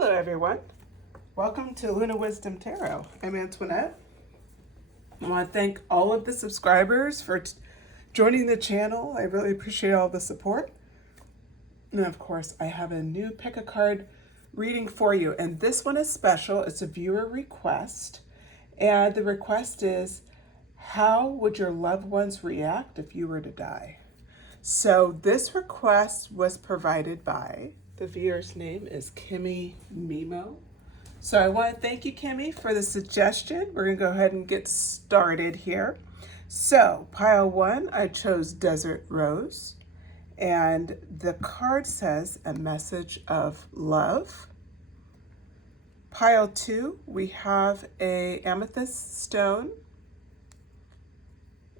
Hello everyone. Welcome to Luna Wisdom Tarot. I'm Antoinette. I want to thank all of the subscribers for joining the channel. I really appreciate all the support. And of course, I have a new pick a card reading for you. And this one is special. It's a viewer request. And the request is, how would your loved ones react if you were to die? So this request was provided by, the viewer's name is Kimmy Mimo. So I want to thank you, Kimmy, for the suggestion. We're going to go ahead and get started here. So pile one, I chose Desert Rose. And the card says a message of love. Pile two, we have a amethyst stone.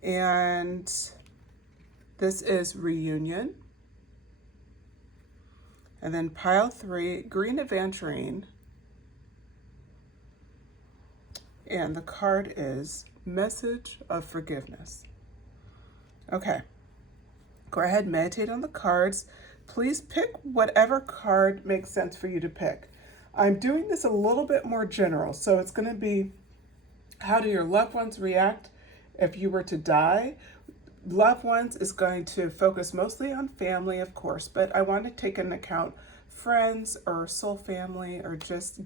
And this is reunion. And then pile three, green aventurine. And the card is message of forgiveness. Okay, go ahead and meditate on the cards. Please pick whatever card makes sense for you to pick. I'm doing this a little bit more general, so it's going to be, how do your loved ones react if you were to die? Loved ones is going to focus mostly on family, of course, but I want to take into account friends or soul family or just,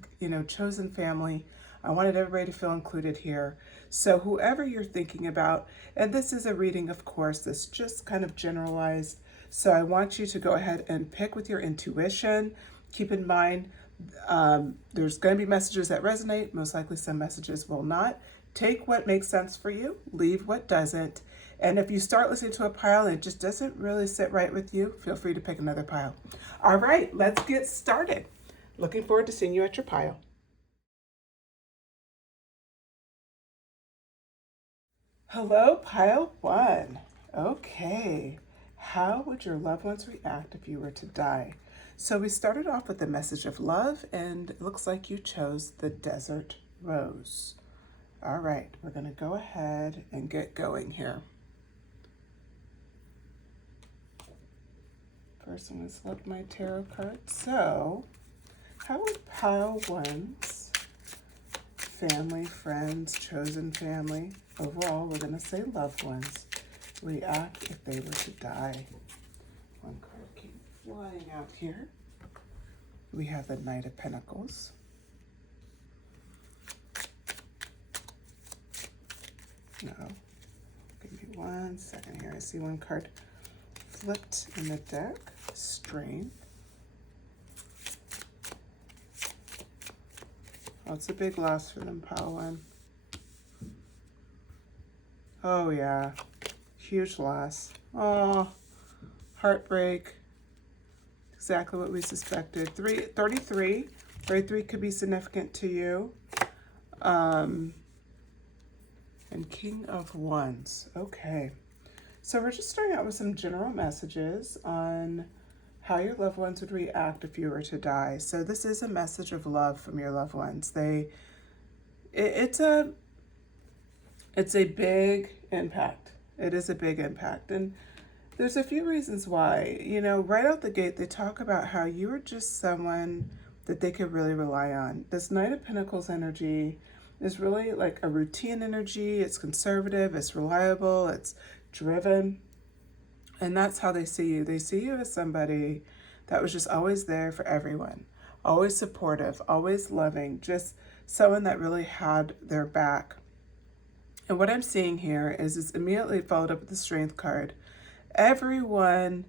chosen family. I wanted everybody to feel included here. So whoever you're thinking about, and this is a reading, of course, that's just kind of generalized. So I want you to go ahead and pick with your intuition. Keep in mind, there's going to be messages that resonate. Most likely some messages will not. Take what makes sense for you, leave what doesn't. And if you start listening to a pile and it just doesn't really sit right with you, feel free to pick another pile. All right, let's get started. Looking forward to seeing you at your pile. Hello, pile one. Okay, how would your loved ones react if you were to die? So we started off with the message of love, and it looks like you chose the Desert Rose. All right, we're going to go ahead and get going here. First, I'm going to select my tarot card. So, how would pile one's family, friends, chosen family, overall, we're going to say loved ones, react if they were to die? One card came flying out here. We have the Knight of Pentacles. No, give me 1 second here. I see one card flipped in the deck. Strength. Oh, it's a big loss for them, pile one. Oh yeah, huge loss. Oh, heartbreak. Exactly what we suspected. 33. 33 could be significant to you. And King of Wands. Okay. So we're just starting out with some general messages on how your loved ones would react if you were to die. So this is a message of love from your loved ones. It's a big impact. It is a big impact. And there's a few reasons why. Right out the gate, they talk about how you are just someone that they could really rely on. This Knight of Pentacles energy is really like a routine energy. It's conservative, it's reliable, it's driven. And that's how they see you. They see you as somebody that was just always there for everyone, always supportive, always loving, just someone that really had their back. And what I'm seeing here is it's immediately followed up with the Strength card. Everyone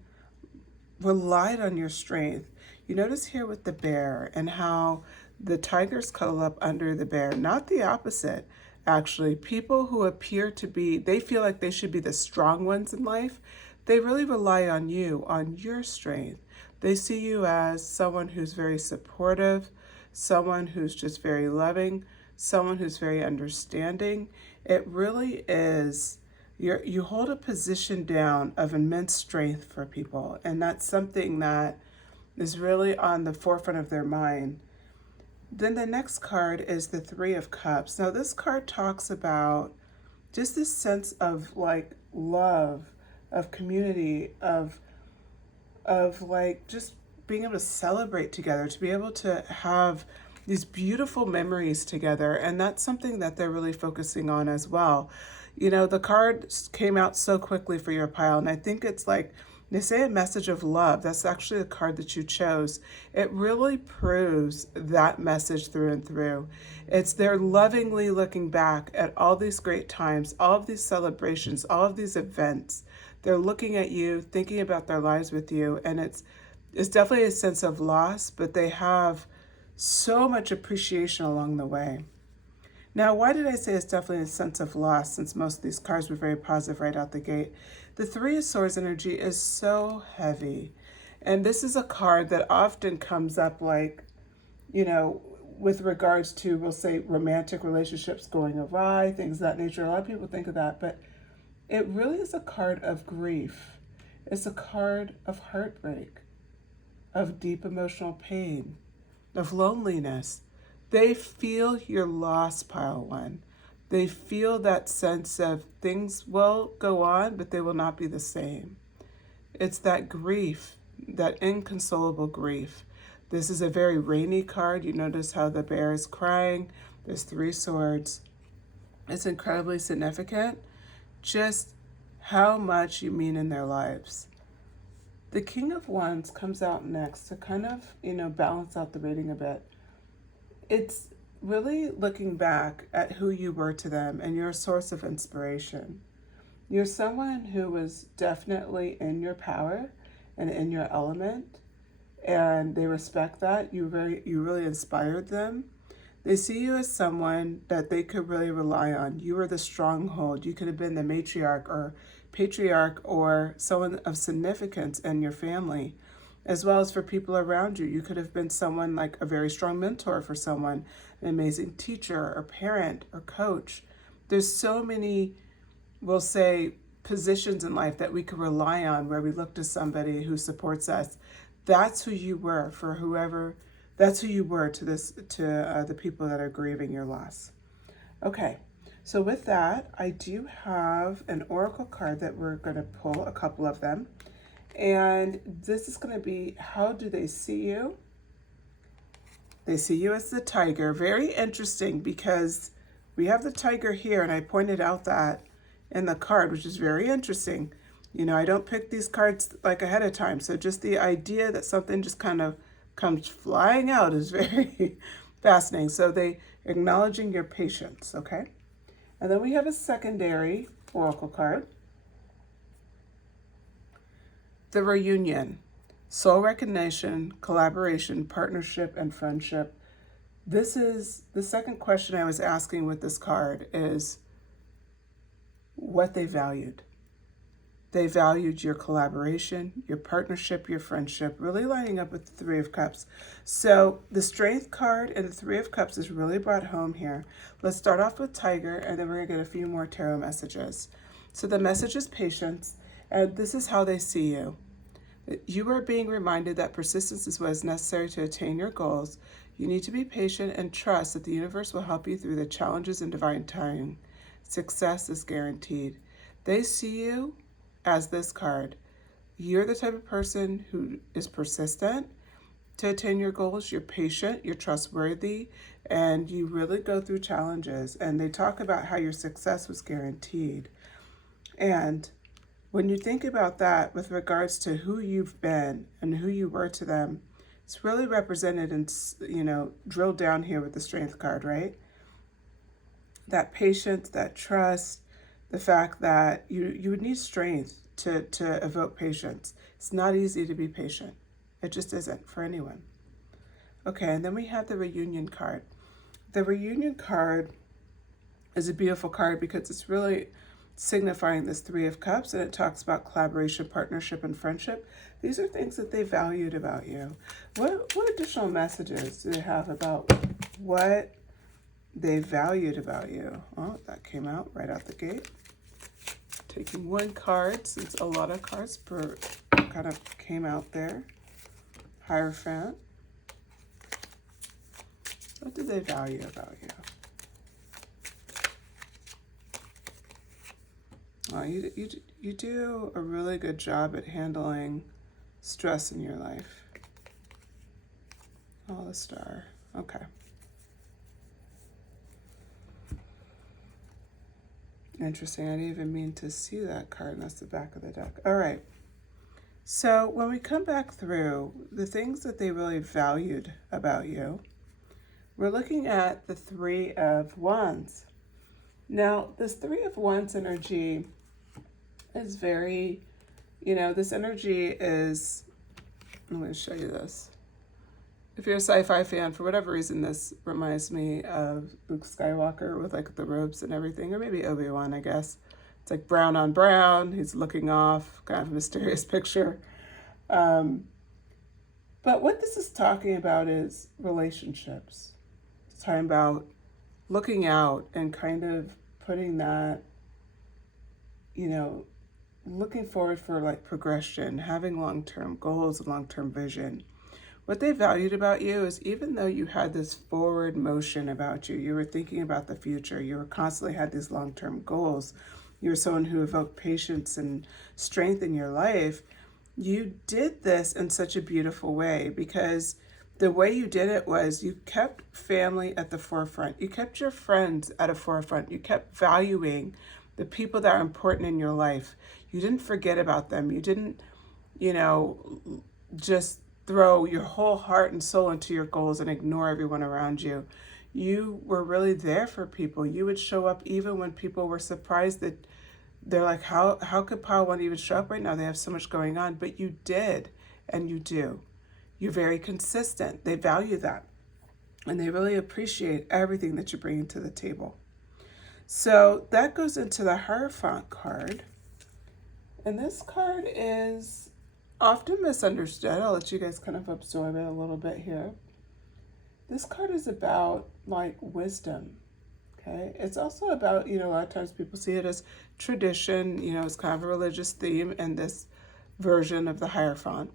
relied on your strength. You notice here with the bear and how the tigers cuddle up under the bear, not the opposite. Actually, people who appear to be, they feel like they should be the strong ones in life. They really rely on you, on your strength. They see you as someone who's very supportive, someone who's just very loving, someone who's very understanding. It really is, you hold a position down of immense strength for people. And that's something that is really on the forefront of their mind. Then the next card is the Three of Cups. Now this card talks about just this sense of like love, of community, of like just being able to celebrate together, to be able to have these beautiful memories together. And that's something that they're really focusing on as well. You know, the cards came out so quickly for your pile, and I think it's like, they say a message of love. That's actually the card that you chose. It really proves that message through and through. It's they're lovingly looking back at all these great times, all of these celebrations, all of these events. They're looking at you, thinking about their lives with you, and it's definitely a sense of loss, but they have so much appreciation along the way. Now, why did I say it's definitely a sense of loss, since most of these cards were very positive right out the gate? The Three of Swords energy is so heavy. And this is a card that often comes up like, you know, with regards to, we'll say, romantic relationships going awry, things of that nature. A lot of people think of that, but it really is a card of grief. It's a card of heartbreak, of deep emotional pain, of loneliness. They feel your loss, pile one. They feel that sense of things will go on, but they will not be the same. It's that grief, that inconsolable grief. This is a very rainy card. You notice how the bear is crying. There's three swords. It's incredibly significant, just how much you mean in their lives. The King of Wands comes out next to kind of, balance out the reading a bit. It's really looking back at who you were to them and you're a source of inspiration. You're someone who was definitely in your power and in your element, and they respect that. You really inspired them. They see you as someone that they could really rely on. You were the stronghold. You could have been the matriarch or patriarch or someone of significance in your family, as well as for people around you. You could have been someone like a very strong mentor for someone, an amazing teacher or parent or coach. There's so many, we'll say, positions in life that we could rely on where we look to somebody who supports us. That's who you were for whoever, that's who you were to the people that are grieving your loss. Okay, so with that, I do have an oracle card that we're going to pull, a couple of them. And this is going to be, how do they see you? They see you as the tiger. Very interesting, because we have the tiger here, and I pointed out that in the card, which is very interesting. I don't pick these cards like ahead of time, so just the idea that something just kind of comes flying out is very fascinating. So they acknowledging your patience, okay? And then we have a secondary oracle card. The reunion, soul recognition, collaboration, partnership, and friendship. This is the second question I was asking with this card, is what they valued. They valued your collaboration, your partnership, your friendship, really lining up with the Three of Cups. So the Strength card and the Three of Cups is really brought home here. Let's start off with Tiger, and then we're going to get a few more tarot messages. So the message is patience, and this is how they see you. You are being reminded that persistence is what is necessary to attain your goals. You need to be patient and trust that the universe will help you through the challenges in divine timing. Success is guaranteed. They see you as this card. You're the type of person who is persistent to attain your goals. You're patient, you're trustworthy, and you really go through challenges. And they talk about how your success was guaranteed. And when you think about that with regards to who you've been and who you were to them, it's really represented in, drilled down here with the Strength card, right? That patience, that trust, the fact that you would need strength to evoke patience. It's not easy to be patient. It just isn't for anyone. Okay, and then we have the reunion card. The reunion card is a beautiful card because it's really signifying this Three of Cups, and it talks about collaboration, partnership, and friendship. These are things that they valued about you. What additional messages do they have about what they valued about you? Oh, that came out right out the gate. Taking one card, since a lot of cards kind of came out there. Hierophant. What do they value about you? Well, you do a really good job at handling stress in your life. Oh, the star. Okay. Interesting. I didn't even mean to see that card. That's the back of the deck. All right. So when we come back through the things that they really valued about you, we're looking at the Three of Wands. Now, this Three of Wands energy is very, this energy is, I'm going to show you this. If you're a sci-fi fan, for whatever reason, this reminds me of Luke Skywalker with like the robes and everything, or maybe Obi-Wan, I guess. It's like brown on brown. He's looking off, kind of a mysterious picture. But what this is talking about is relationships. It's talking about looking out and kind of putting that, looking forward for like progression, having long-term goals and long-term vision. What they valued about you is even though you had this forward motion about you, you were thinking about the future, you were constantly had these long-term goals, you were someone who evoked patience and strength in your life, you did this in such a beautiful way because the way you did it was you kept family at the forefront. You kept your friends at a forefront. You kept valuing the people that are important in your life. You didn't forget about them. You didn't, just throw your whole heart and soul into your goals and ignore everyone around you. You were really there for people. You would show up even when people were surprised that they're like, how could Pyle want to even show up right now? They have so much going on. But you did, and you do. You're very consistent. They value that. And they really appreciate everything that you're bringing to the table. So that goes into the Hierophant card. And this card is often misunderstood. I'll let you guys kind of absorb it a little bit here. This card is about like wisdom, okay? It's also about, a lot of times people see it as tradition, it's kind of a religious theme in this version of the Hierophant.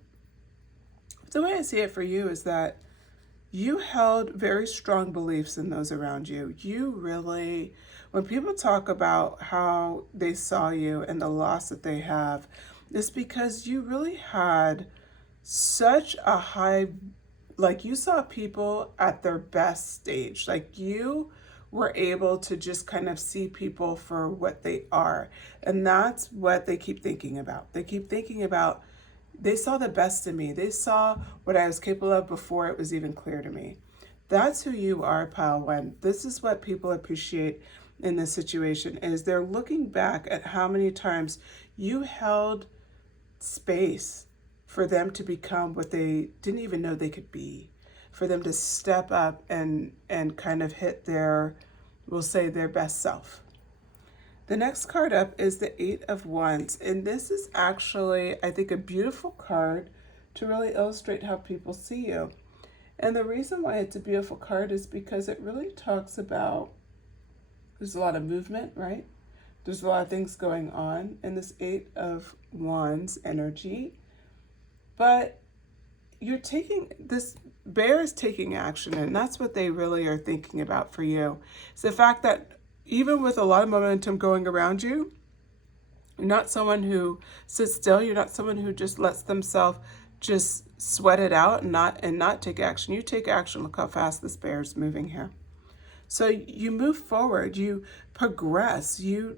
The way I see it for you is that you held very strong beliefs in those around you. You really, when people talk about how they saw you and the loss that they have, it's because you really had such a high, like you saw people at their best stage. Like you were able to just kind of see people for what they are. And that's what they keep thinking about. They keep thinking about, they saw the best in me. They saw what I was capable of before it was even clear to me. That's who you are, Pyle One. This is what people appreciate in this situation, is they're looking back at how many times you held space for them to become what they didn't even know they could be, for them to step up and kind of hit their, we'll say, their best self. The next card up is the Eight of Wands, and this is actually, I think, a beautiful card to really illustrate how people see you. And the reason why it's a beautiful card is because it really talks about, there's a lot of movement, right? There's a lot of things going on in this Eight of Wands energy, but you're taking, this bear is taking action, and that's what they really are thinking about for you. It's the fact that even with a lot of momentum going around you, you're not someone who sits still. You're not someone who just lets themselves just sweat it out and not take action. You take action. Look how fast this bear is moving here. So you move forward. You progress. You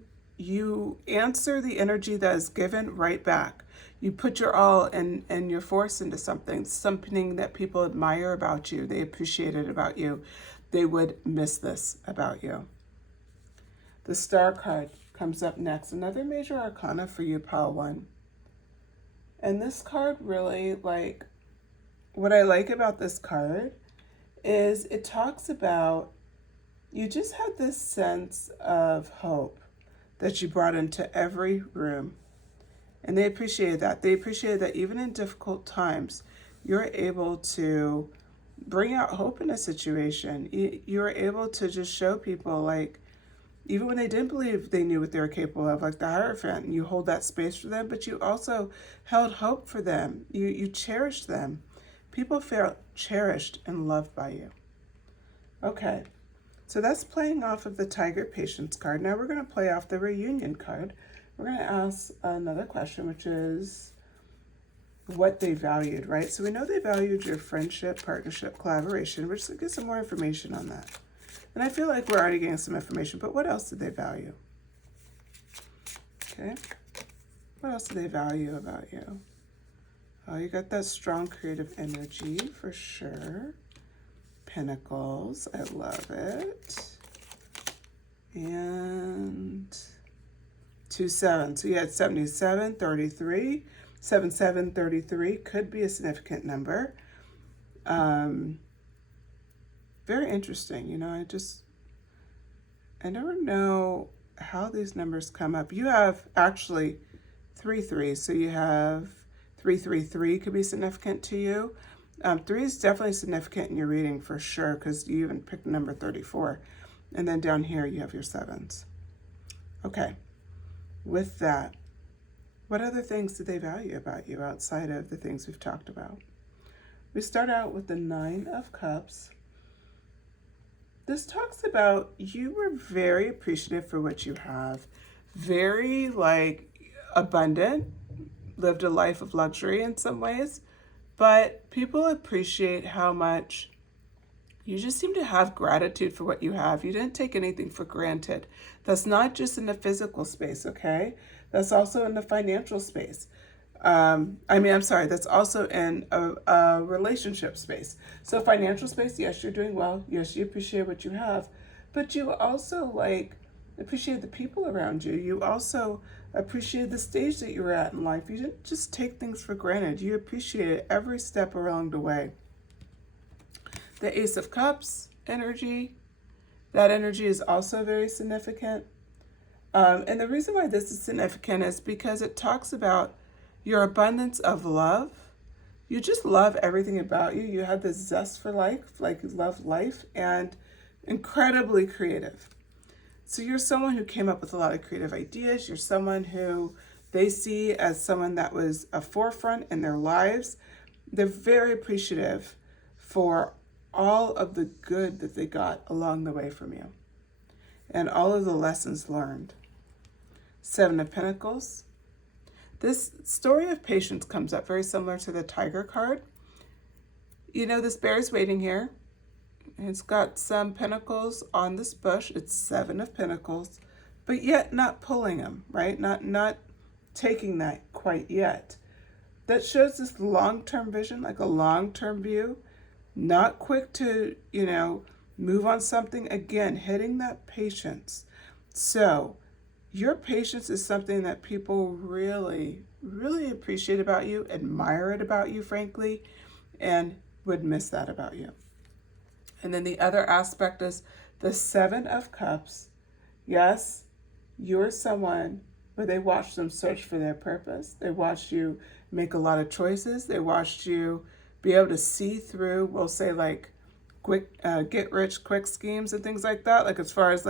answer the energy that is given right back. You put your all and your force into something that people admire about you. They appreciate it about you. They would miss this about you. The Star card comes up next. Another major arcana for you, Pyle One. And this card really, like, what I like about this card is it talks about, you just had this sense of hope that you brought into every room. And they appreciated that. They appreciated that even in difficult times, you're able to bring out hope in a situation. You're able to just show people, like, even when they didn't believe they knew what they were capable of, like the Hierophant, you hold that space for them, but you also held hope for them. You cherished them. People felt cherished and loved by you. Okay, so that's playing off of the Tiger Patience card. Now we're going to play off the Reunion card. We're going to ask another question, which is, what they valued, right? So we know they valued your friendship, partnership, collaboration, which gives some more information on that. And I feel like we're already getting some information, but what else did they value? Okay. What else do they value about you? Oh, you got that strong creative energy for sure. Pentacles, I love it. And 2-7. So you had 77, 33. 7, 33 could be a significant number. Very interesting. You know, I never know how these numbers come up. You have actually 3-3. So you have 3-3-3 could be significant to you. 3 is definitely significant in your reading for sure, because you even picked number 34. And then down here you have your 7s. Okay. With that, what other things do they value about you outside of the things we've talked about? We start out with the 9 of Cups. This talks about you were very appreciative for what you have, very abundant, lived a life of luxury in some ways, but people appreciate how much you just seem to have gratitude for what you have. You didn't take anything for granted. That's not just in the physical space, okay? That's also in the financial space. That's also in a relationship space. So financial space, yes, you're doing well. Yes, you appreciate what you have. But you also appreciate the people around you. You also appreciate the stage that you're at in life. You didn't just take things for granted. You appreciate every step along the way. The Ace of Cups energy, that energy is also very significant. And the reason why this is significant is because it talks about your abundance of love. You just love everything about you. You have this zest for life, like you love life, and incredibly creative. So you're someone who came up with a lot of creative ideas. You're someone who they see as someone that was a forefront in their lives. They're very appreciative for all of the good that they got along the way from you and all of the lessons learned. 7 of Pentacles. This story of patience comes up very similar to the Tiger card. You know, this bear is waiting here. It's got some pentacles on this bush. It's 7 of Pentacles, but yet not pulling them, right? Not taking that quite yet. That shows this long-term vision, like a long-term view. Not quick to, move on something. Again, hitting that patience. So your patience is something that people really, really appreciate about you, admire it about you, frankly, and would miss that about you. And then the other aspect is the 7 of Cups. Yes, you're someone where they watched them search for their purpose. They watched you make a lot of choices. They watched you be able to see through, we'll say quick, get rich quick schemes and things like that. As far as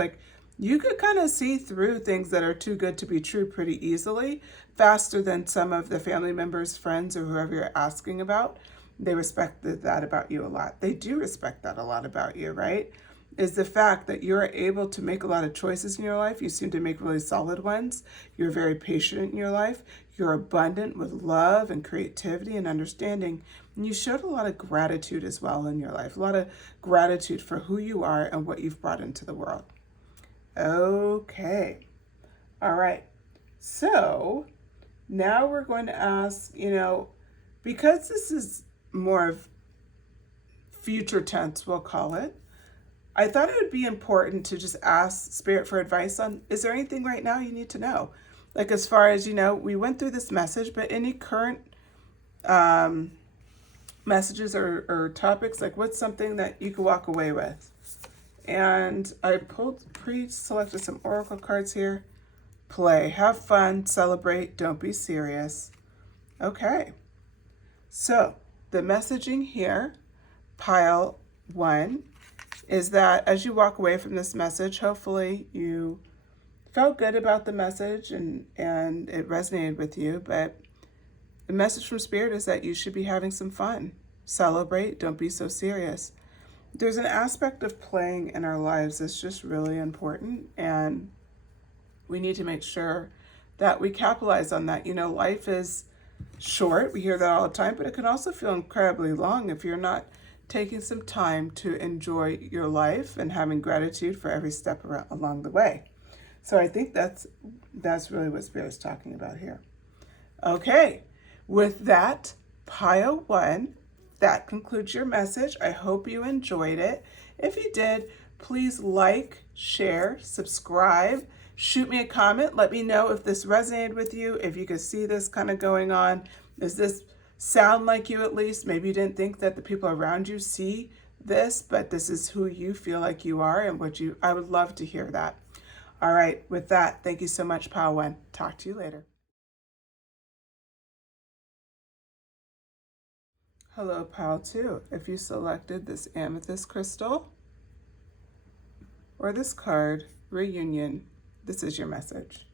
you could kind of see through things that are too good to be true pretty easily, faster than some of the family members, friends, or whoever you're asking about. They respected that about you a lot. They do respect that a lot about you, right? Is the fact that you're able to make a lot of choices in your life. You seem to make really solid ones. You're very patient in your life. You're abundant with love and creativity and understanding. And you showed a lot of gratitude as well in your life. A lot of gratitude for who you are and what you've brought into the world. Okay. All right. So now we're going to ask, because this is more of future tense, we'll call it, I thought it would be important to just ask Spirit for advice on, is there anything right now you need to know? As far as, we went through this message, but any current messages or topics, what's something that you could walk away with? And I pre-selected some oracle cards here. Play, have fun, celebrate, don't be serious. Okay. So the messaging here, pile 1, is that as you walk away from this message, hopefully you felt good about the message and it resonated with you. But the message from Spirit is that you should be having some fun. Celebrate, don't be so serious. There's an aspect of playing in our lives that's just really important, and we need to make sure that we capitalize on that. Life is short. We hear that all the time, but it can also feel incredibly long if you're not taking some time to enjoy your life and having gratitude for every step along the way. So I think that's really what Spirit's talking about here. Okay, with that, pile one, that concludes your message. I hope you enjoyed it. If you did, please like, share, subscribe, shoot me a comment. Let me know if this resonated with you, if you could see this kind of going on. Does this sound like you at least? Maybe you didn't think that the people around you see this, but this is who you feel like you are and I would love to hear that. All right, with that, thank you so much, Pile One. Talk to you later. Hello, Pile 2. If you selected this amethyst crystal or this card, Reunion, this is your message.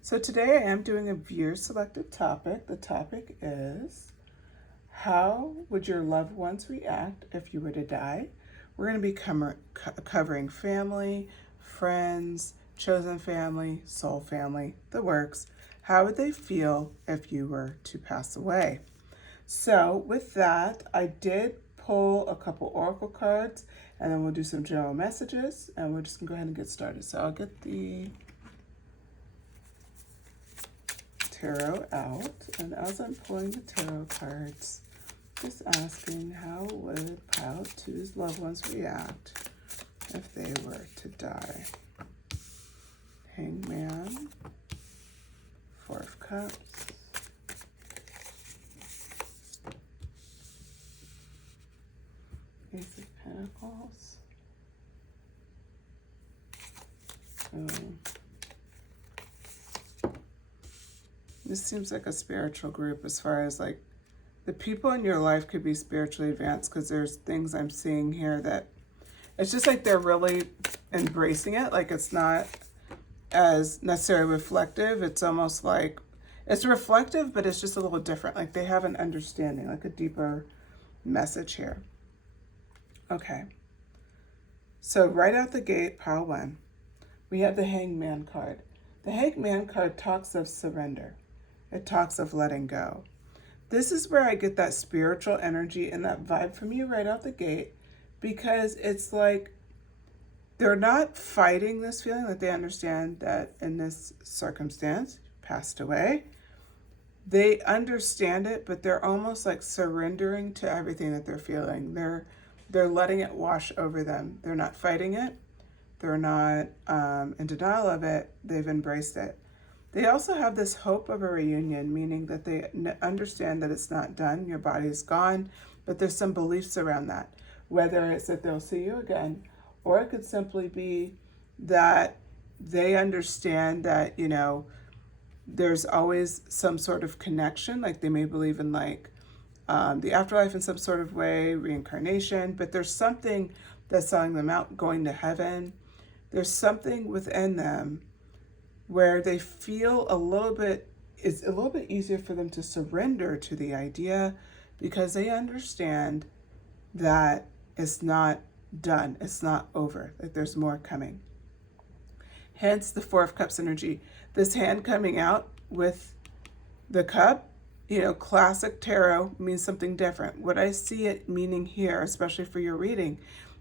So today I am doing a viewer-selected topic. The topic is, how would your loved ones react if you were to die? We're going to be covering family, friends, chosen family, soul family, the works. How would they feel if you were to pass away? So with that, I did pull a couple oracle cards, and then we'll do some general messages, and we're just gonna go ahead and get started. So I'll get the tarot out, and as I'm pulling the tarot cards, just asking, how would Pile 2's loved ones react if they were to die? Hangman, Four of Cups, Ace of Pentacles. This seems like a spiritual group as far as like the people in your life could be spiritually advanced, because there's things I'm seeing here that it's just like they're really embracing it. Like it's not as necessarily reflective. It's almost like it's reflective, but it's just a little different. Like they have an understanding, like a deeper message here. Okay, so right out the gate, Pile 1, we have the Hangman card. The Hangman card talks of surrender. It talks of letting go. This is where I get that spiritual energy and that vibe from you right out the gate, because it's like they're not fighting this feeling, that they understand that in this circumstance, passed away. They understand it, but they're almost like surrendering to everything that they're feeling. They're letting it wash over them. They're not fighting it. They're not in denial of it. They've embraced it. They also have this hope of a reunion, meaning that they understand that it's not done. Your body is gone, but there's some beliefs around that. Whether it's that they'll see you again, or it could simply be that they understand that, you know, there's always some sort of connection. Like they may believe in like the afterlife in some sort of way, reincarnation, but there's something that's selling them out, going to heaven. There's something within them where they feel it's a little bit easier for them to surrender to the idea, because they understand that it's not done, it's not over, that there's more coming. Hence the Four of Cups energy. This hand coming out with the cup, you know, classic tarot means something different. What I see it meaning here, especially for your reading,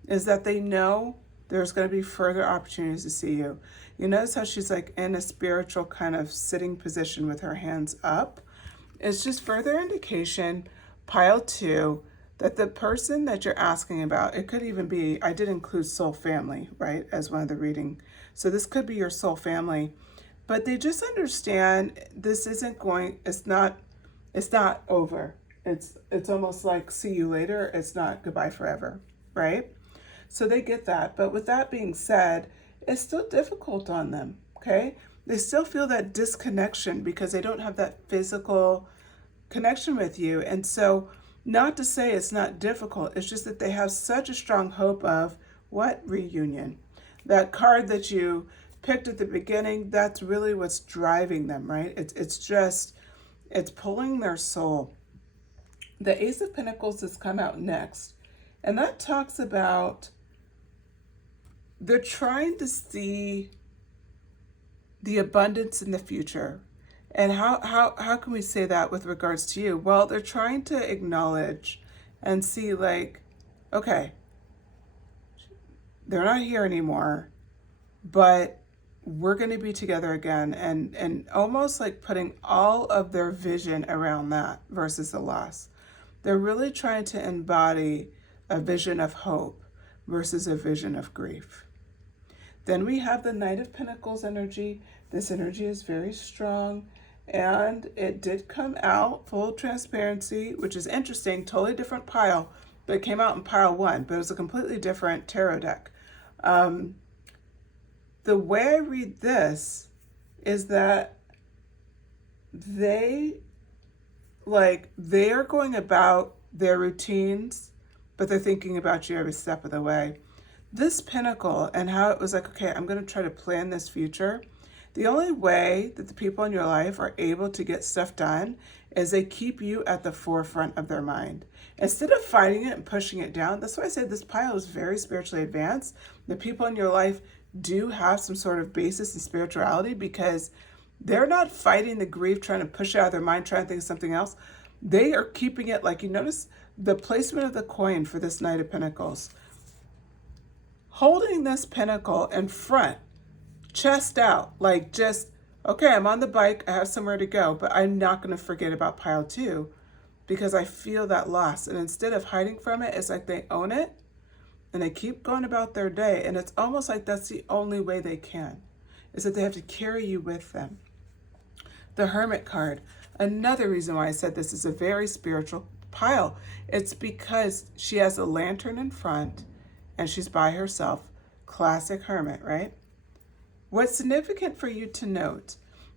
is that they know there's going to be further opportunities to see you. You notice how she's like in a spiritual kind of sitting position with her hands up. It's just further indication, Pile 2, that the person that you're asking about, it could even be, I did include soul family, right, as one of the reading. So this could be your soul family, but they just understand this isn't going, it's not over. It's almost like see you later. It's not goodbye forever, right? So they get that. But with that being said, it's still difficult on them, okay? They still feel that disconnection because they don't have that physical connection with you. And so not to say it's not difficult, it's just that they have such a strong hope of what? Reunion. That card that you picked at the beginning, that's really what's driving them, right? It's pulling their soul. The Ace of Pentacles has come out next, and that talks about they're trying to see the abundance in the future. And how can we say that with regards to you? Well, they're trying to acknowledge and see like, okay, they're not here anymore, but we're going to be together again, and almost like putting all of their vision around that versus the loss. They're really trying to embody a vision of hope versus a vision of grief. Then we have the Knight of Pentacles energy. This energy is very strong, and it did come out full transparency, which is interesting, totally different pile, but it came out in pile 1, but it was a completely different tarot deck. The way I read this is that they are going about their routines, but they're thinking about you every step of the way. This Pentacle and how it was like, okay, I'm going to try to plan this future. The only way that the people in your life are able to get stuff done is they keep you at the forefront of their mind. Instead of fighting it and pushing it down, that's why I say this pile is very spiritually advanced. The people in your life do have some sort of basis in spirituality because they're not fighting the grief, trying to push it out of their mind, trying to think of something else. They are keeping it, like you notice the placement of the coin for this Knight of Pentacles. Holding this pentacle in front, chest out, like just, okay, I'm on the bike, I have somewhere to go, but I'm not going to forget about pile 2 because I feel that loss. And instead of hiding from it, it's like they own it and they keep going about their day. And it's almost like that's the only way they can, is that they have to carry you with them. The Hermit card, another reason why I said this is a very spiritual pile. It's because she has a lantern in front and she's by herself. Classic Hermit, right? What's significant for you to note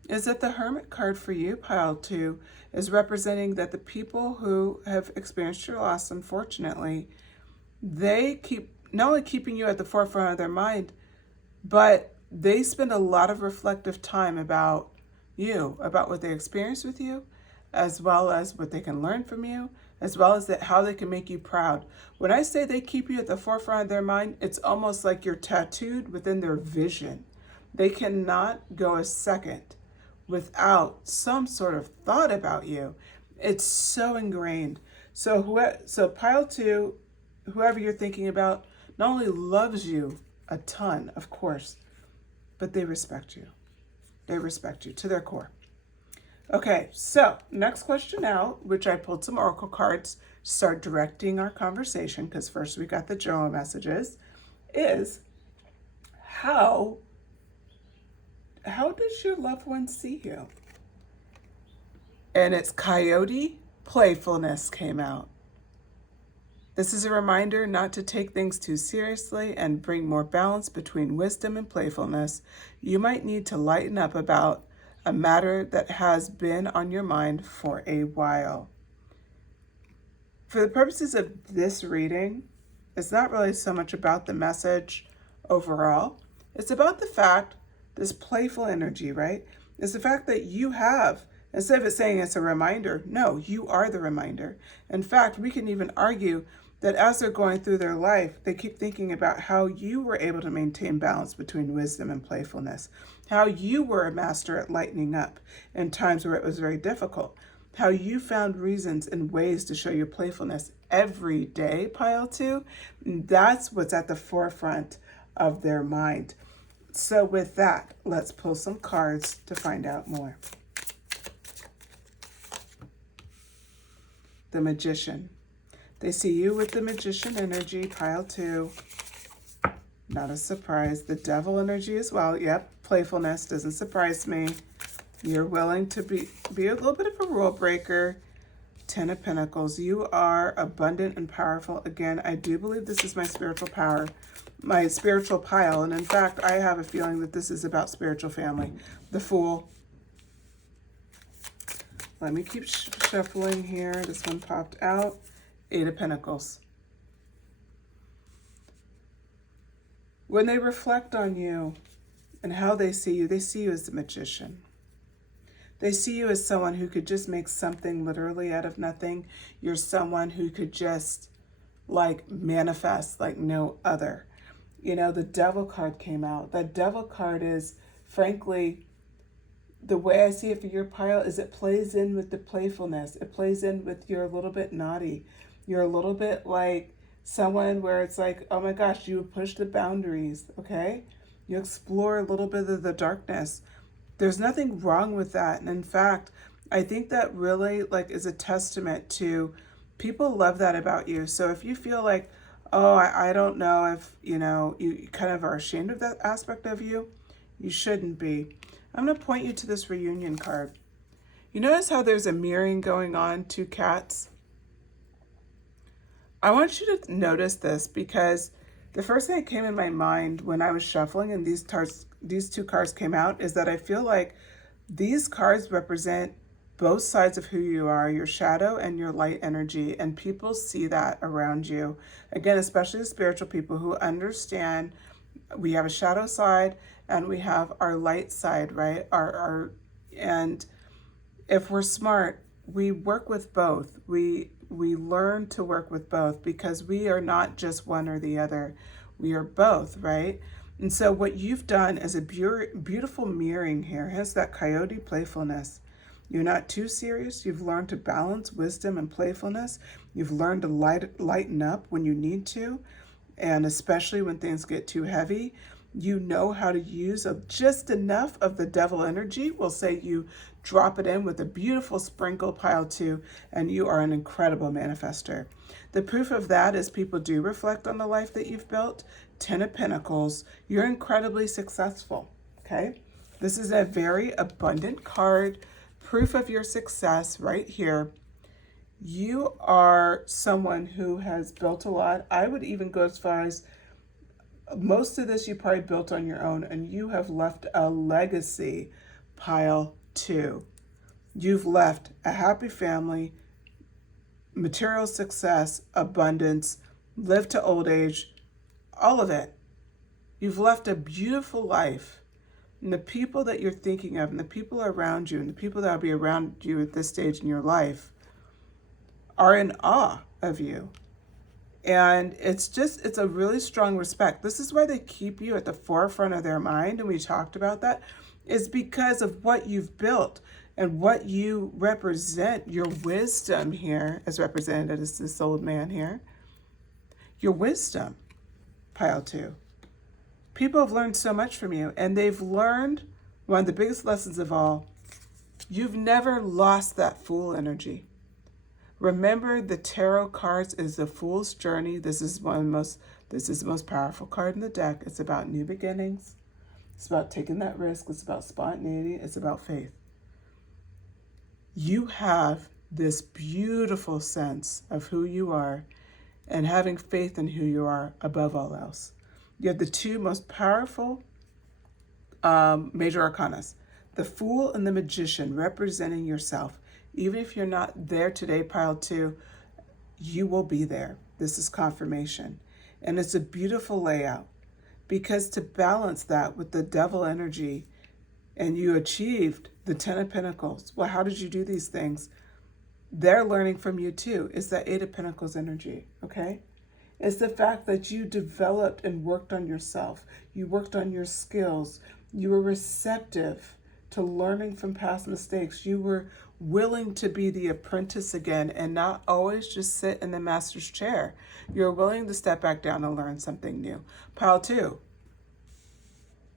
is that the Hermit card for you, pile 2, is representing that the people who have experienced your loss, unfortunately, they keep not only keeping you at the forefront of their mind, but they spend a lot of reflective time about you, about what they experienced with you, as well as what they can learn from you, as well as how they can make you proud. When I say they keep you at the forefront of their mind, it's almost like you're tattooed within their vision. They cannot go a second without some sort of thought about you. It's so ingrained. So pile 2, whoever you're thinking about, not only loves you a ton, of course, but they respect you. They respect you to their core. Okay, so next question out, which I pulled some oracle cards to start directing our conversation, because first we got the general messages, is how does your loved one see you? And it's Coyote Playfulness came out. This is a reminder not to take things too seriously and bring more balance between wisdom and playfulness. You might need to lighten up about a matter that has been on your mind for a while. For the purposes of this reading, it's not really so much about the message overall. It's about the fact, this playful energy, right? It's the fact that you have, instead of it saying it's a reminder, no, you are the reminder. In fact, we can even argue that as they're going through their life, they keep thinking about how you were able to maintain balance between wisdom and playfulness, how you were a master at lightening up in times where it was very difficult, how you found reasons and ways to show your playfulness every day, pile 2. That's what's at the forefront of their mind. So with that, let's pull some cards to find out more. The Magician. They see you with the Magician energy, pile 2. Not a surprise. The Devil energy as well. Yep, playfulness doesn't surprise me. You're willing to be a little bit of a rule breaker. 10 of Pentacles. You are abundant and powerful. Again, I do believe this is my spiritual power, my spiritual pile. And in fact, I have a feeling that this is about spiritual family. The Fool. Let me keep shuffling here. This one popped out. 8 of Pentacles. When they reflect on you and how they see you as the Magician. They see you as someone who could just make something literally out of nothing. You're someone who could just like manifest like no other. You know, the Devil card came out. That Devil card is, frankly, the way I see it for your pile is it plays in with the playfulness. It plays in with you're a little bit naughty. You're a little bit like someone where it's like, oh my gosh, you push the boundaries, okay? You explore a little bit of the darkness. There's nothing wrong with that. And in fact, I think that really like is a testament to people love that about you. So if you feel like, oh, I don't know if, you kind of are ashamed of that aspect of you, you shouldn't be. I'm going to point you to this reunion card. You notice how there's a mirroring going on, two cats? I want you to notice this because the first thing that came in my mind when I was shuffling and these two cards came out is that I feel like these cards represent both sides of who you are, your shadow and your light energy, and people see that around you. Again, especially the spiritual people who understand we have a shadow side and we have our light side, right? And if we're smart, we work with both. We learn to work with both because we are not just one or the other. We are both, right? And so what you've done is a beautiful mirroring here. Hence that coyote playfulness. You're not too serious. You've learned to balance wisdom and playfulness. You've learned to lighten up when you need to, and especially when things get too heavy. You know how to use just enough of the devil energy. We'll say you drop it in with a beautiful sprinkle pile too, and you are an incredible manifester. The proof of that is people do reflect on the life that you've built. 10 of Pentacles, you're incredibly successful, okay? This is a very abundant card. Proof of your success right here. You are someone who has built a lot. I would even go as far as most of this you probably built on your own, and you have left a legacy, pile 2. You've left a happy family, material success, abundance, live to old age, all of it. You've left a beautiful life. And the people that you're thinking of, and the people around you, and the people that will be around you at this stage in your life are in awe of you. And it's a really strong respect. This is why they keep you at the forefront of their mind, and we talked about that, is because of what you've built and what you represent, your wisdom here, as represented as this old man here. Your wisdom, pile 2. People have learned so much from you, and they've learned one of the biggest lessons of all. You've never lost that fool energy. Remember, the tarot cards is the fool's journey. This is the most powerful card in the deck. It's about new beginnings. It's about taking that risk. It's about spontaneity. It's about faith. You have this beautiful sense of who you are and having faith in who you are above all else. You have the two most powerful major arcanas, the Fool and the Magician, representing yourself. Even if you're not there today, pile 2, you will be there. This is confirmation. And it's a beautiful layout because to balance that with the devil energy, and you achieved the 10 of Pentacles. Well, how did you do these things? They're learning from you too. It's that 8 of Pentacles energy, okay? It's the fact that you developed and worked on yourself. You worked on your skills. You were receptive to learning from past mistakes. You were willing to be the apprentice again and not always just sit in the master's chair. You're willing to step back down and learn something new. Pile 2,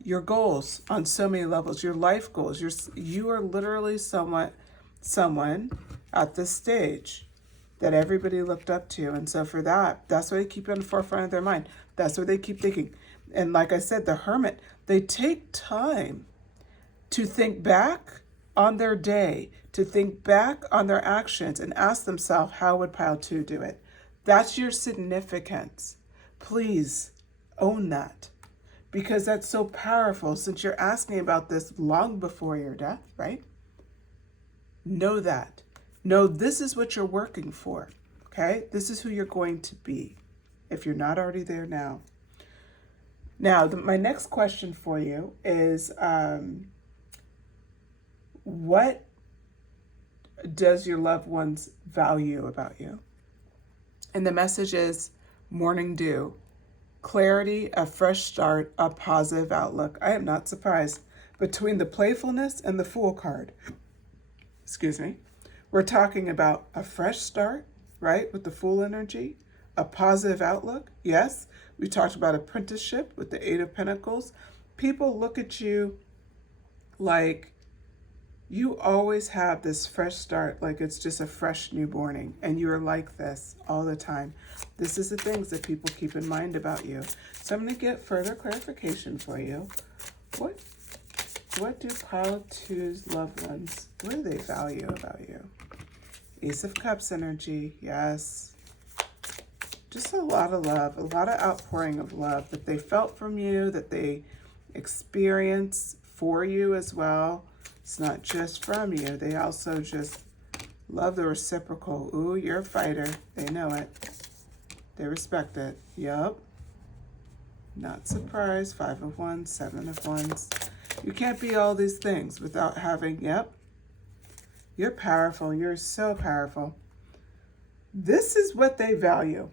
your goals on so many levels, your life goals. You are literally someone at this stage that everybody looked up to. And so for that's why they keep you on the forefront of their mind. That's what they keep thinking. And like I said, the Hermit, they take time to think back on their day, to think back on their actions and ask themselves, how would pile 2 do it? That's your significance. Please own that, because that's so powerful since you're asking about this long before your death, right? Know that. Know this is what you're working for, okay? This is who you're going to be if you're not already there now. Now, my next question for you is, what does your loved ones value about you? And the message is morning dew, clarity, a fresh start, a positive outlook. I am not surprised, between the playfulness and the Fool card. Excuse me. We're talking about a fresh start, right, with the Fool energy, a positive outlook. Yes, we talked about apprenticeship with the Eight of Pentacles. People look at you like you always have this fresh start, like it's just a fresh new morning, and you're like this all the time. This is the things that people keep in mind about you. So I'm going to get further clarification for you. What do pile two's loved ones, what do they value about you? Ace of Cups energy, yes. Just a lot of love, a lot of outpouring of love that they felt from you, that they experience for you as well. It's not just from you. They also just love the reciprocal. Ooh, you're a fighter. They know it. They respect it. Yup. Not surprised. 5 of Wands, 7 of Wands. You can't be all these things without having, yep. You're powerful. You're so powerful. This is what they value.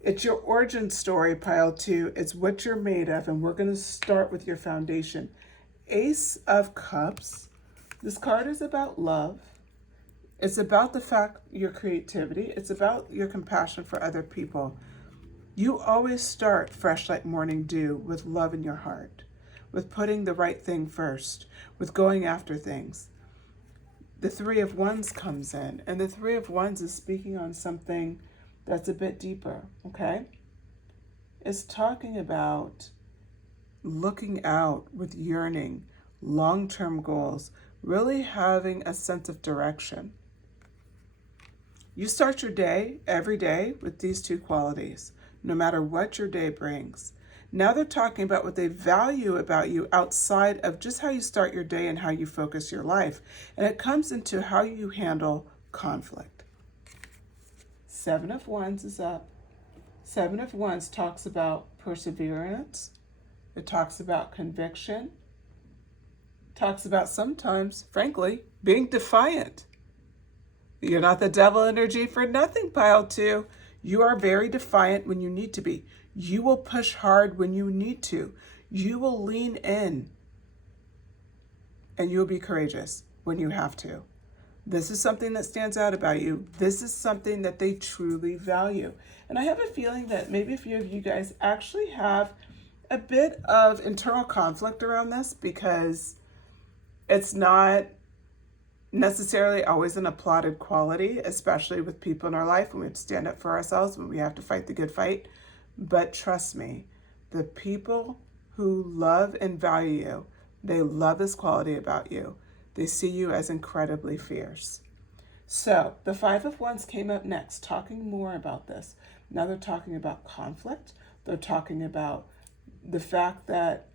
It's your origin story, pile 2. It's what you're made of, and we're going to start with your foundation. Ace of Cups. This card is about love. It's about the fact, your creativity. It's about your compassion for other people. You always start fresh like morning dew with love in your heart, with putting the right thing first, with going after things. The Three of Wands comes in, and the Three of Wands is speaking on something that's a bit deeper, okay? It's talking about looking out with yearning, long-term goals, really having a sense of direction. You start your day every day with these two qualities, no matter what your day brings. Now they're talking about what they value about you outside of just how you start your day and how you focus your life. And it comes into how you handle conflict. 7 of Wands is up. 7 of Wands talks about perseverance. It talks about conviction. Talks about sometimes, frankly, being defiant. You're not the devil energy for nothing, pile 2. You are very defiant when you need to be. You will push hard when you need to. You will lean in. And you'll be courageous when you have to. This is something that stands out about you. This is something that they truly value. And I have a feeling that maybe a few of you guys actually have a bit of internal conflict around this, because it's not necessarily always an applauded quality, especially with people in our life when we have to stand up for ourselves, when we have to fight the good fight. But trust me, the people who love and value you, they love this quality about you. They see you as incredibly fierce. So the 5 of Wands came up next, talking more about this. Now they're talking about conflict. They're talking about the fact that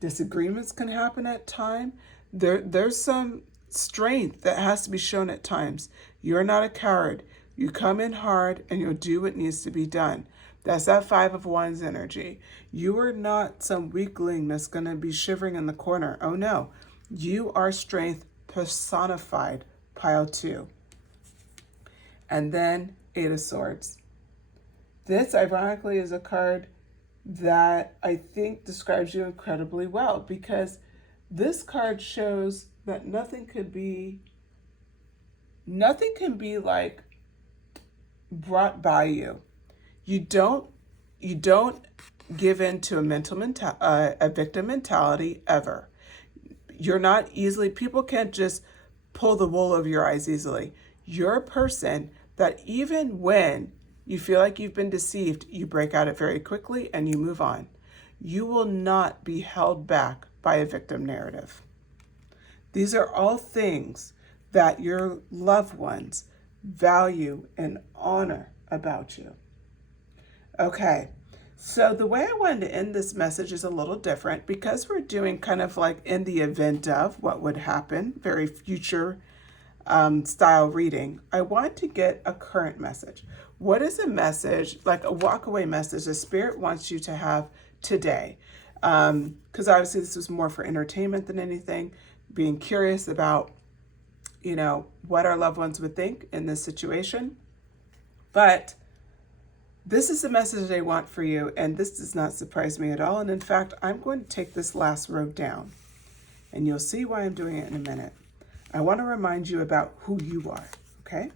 disagreements can happen at times. There's some strength that has to be shown at times. You're not a coward. You come in hard and you'll do what needs to be done. That's that 5 of Wands energy. You are not some weakling that's going to be shivering in the corner. Oh no. You are strength personified, pile 2. And then 8 of Swords. This, ironically, is a card that I think describes you incredibly well, because this card shows that nothing can be like brought by you. You don't give in to a victim mentality ever. You're not easily, people can't just pull the wool over your eyes easily. You're a person that even when you feel like you've been deceived, you break out it very quickly and you move on. You will not be held back by a victim narrative. These are all things that your loved ones value and honor about you. Okay, so the way I wanted to end this message is a little different, because we're doing kind of like in the event of what would happen, very future style reading. I want to get a current message. What is a message, like a walk-away message, the Spirit wants you to have today? Because obviously this was more for entertainment than anything, being curious about, what our loved ones would think in this situation. But this is the message I want for you, and this does not surprise me at all. And in fact, I'm going to take this last row down. and you'll see why I'm doing it in a minute. I want to remind you about who you are, okay?